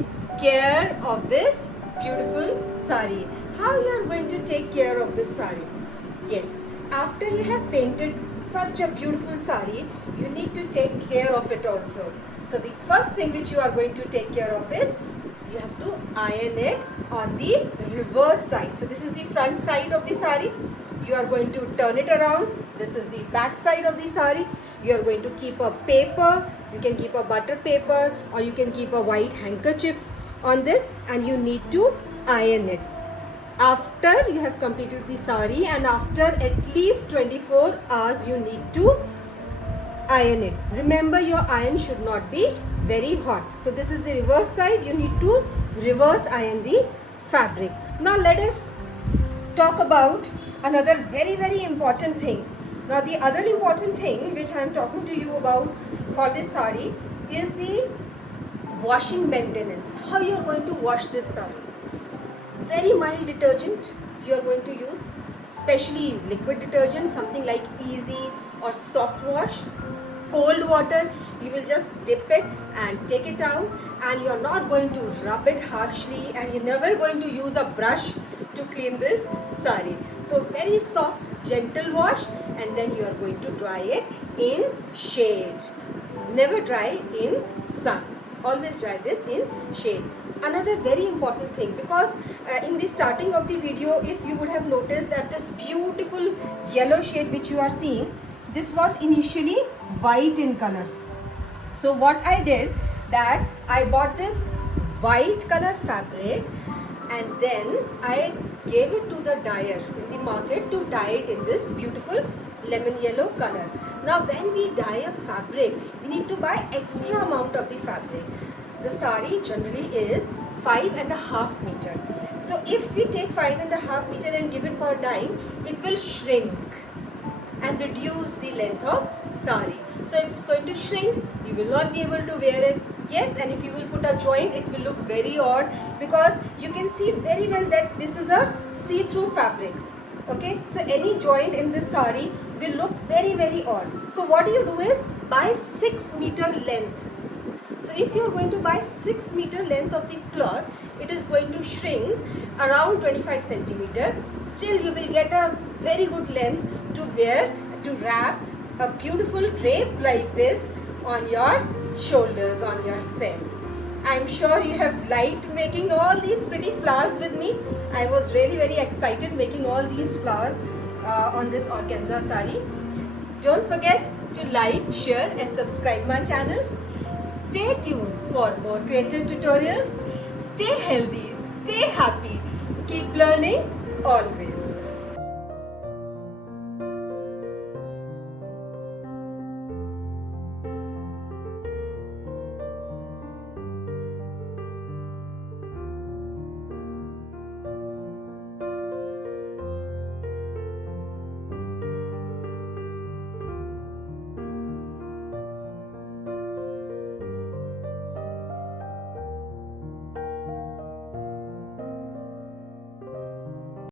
care of this beautiful sari. How you are going to take care of this sari? Yes, after you have painted such a beautiful sari, you need to take care of it also. So the first thing which you are going to take care of is you have to iron it on the reverse side. So this is the front side of the sari. You are going to turn it around. This is the back side of the sari. You are going to keep a paper. You can keep a butter paper, or you can keep a white handkerchief on this, and you need to iron it. After you have completed the sari, and after at least 24 hours, you need to iron it. Remember, your iron should not be very hot. So this is the reverse side. You need to reverse iron the fabric. Now let us talk about another very important thing. Now the other important thing which I am talking to you about for this sari is the washing maintenance. How you are going to wash this sari? Very mild detergent you are going to use, especially liquid detergent, something like Easy or Soft Wash. Cold water, you will just dip it and take it out, and you are not going to rub it harshly, and you're never going to use a brush to clean this sari. So very soft, gentle wash, and then you are going to dry it in shade. Never dry in sun. Always dry this in shade. Another very important thing, because in the starting of the video, if you would have noticed that this beautiful yellow shade which you are seeing, this was initially white in color. So what I did, that I bought this white color fabric, and then I gave it to the dyer in the market to dye it in this beautiful lemon yellow color. Now when we dye a fabric, we need to buy extra amount of the fabric. The sari generally is 5.5 meter. So if we take 5.5 meter and give it for dyeing, it will shrink and reduce the length of sari. So if it's going to shrink, you will not be able to wear it. Yes, and if you will put a joint, it will look very odd, because you can see very well that this is a see-through fabric. Okay, so any joint in this sari will look very odd. So what you do is buy 6 meter length. So if you are going to buy 6 meter length of the cloth, it is going to shrink around 25 centimeter. Still you will get a very good length to wear, to wrap a beautiful drape like this on your shoulders, on your self. I'm sure you have liked making all these pretty flowers with me. I was really very excited making all these flowers on this organza saree. Don't forget to like, share and subscribe my channel. Stay tuned for more creative tutorials. Stay healthy, stay happy, keep learning always.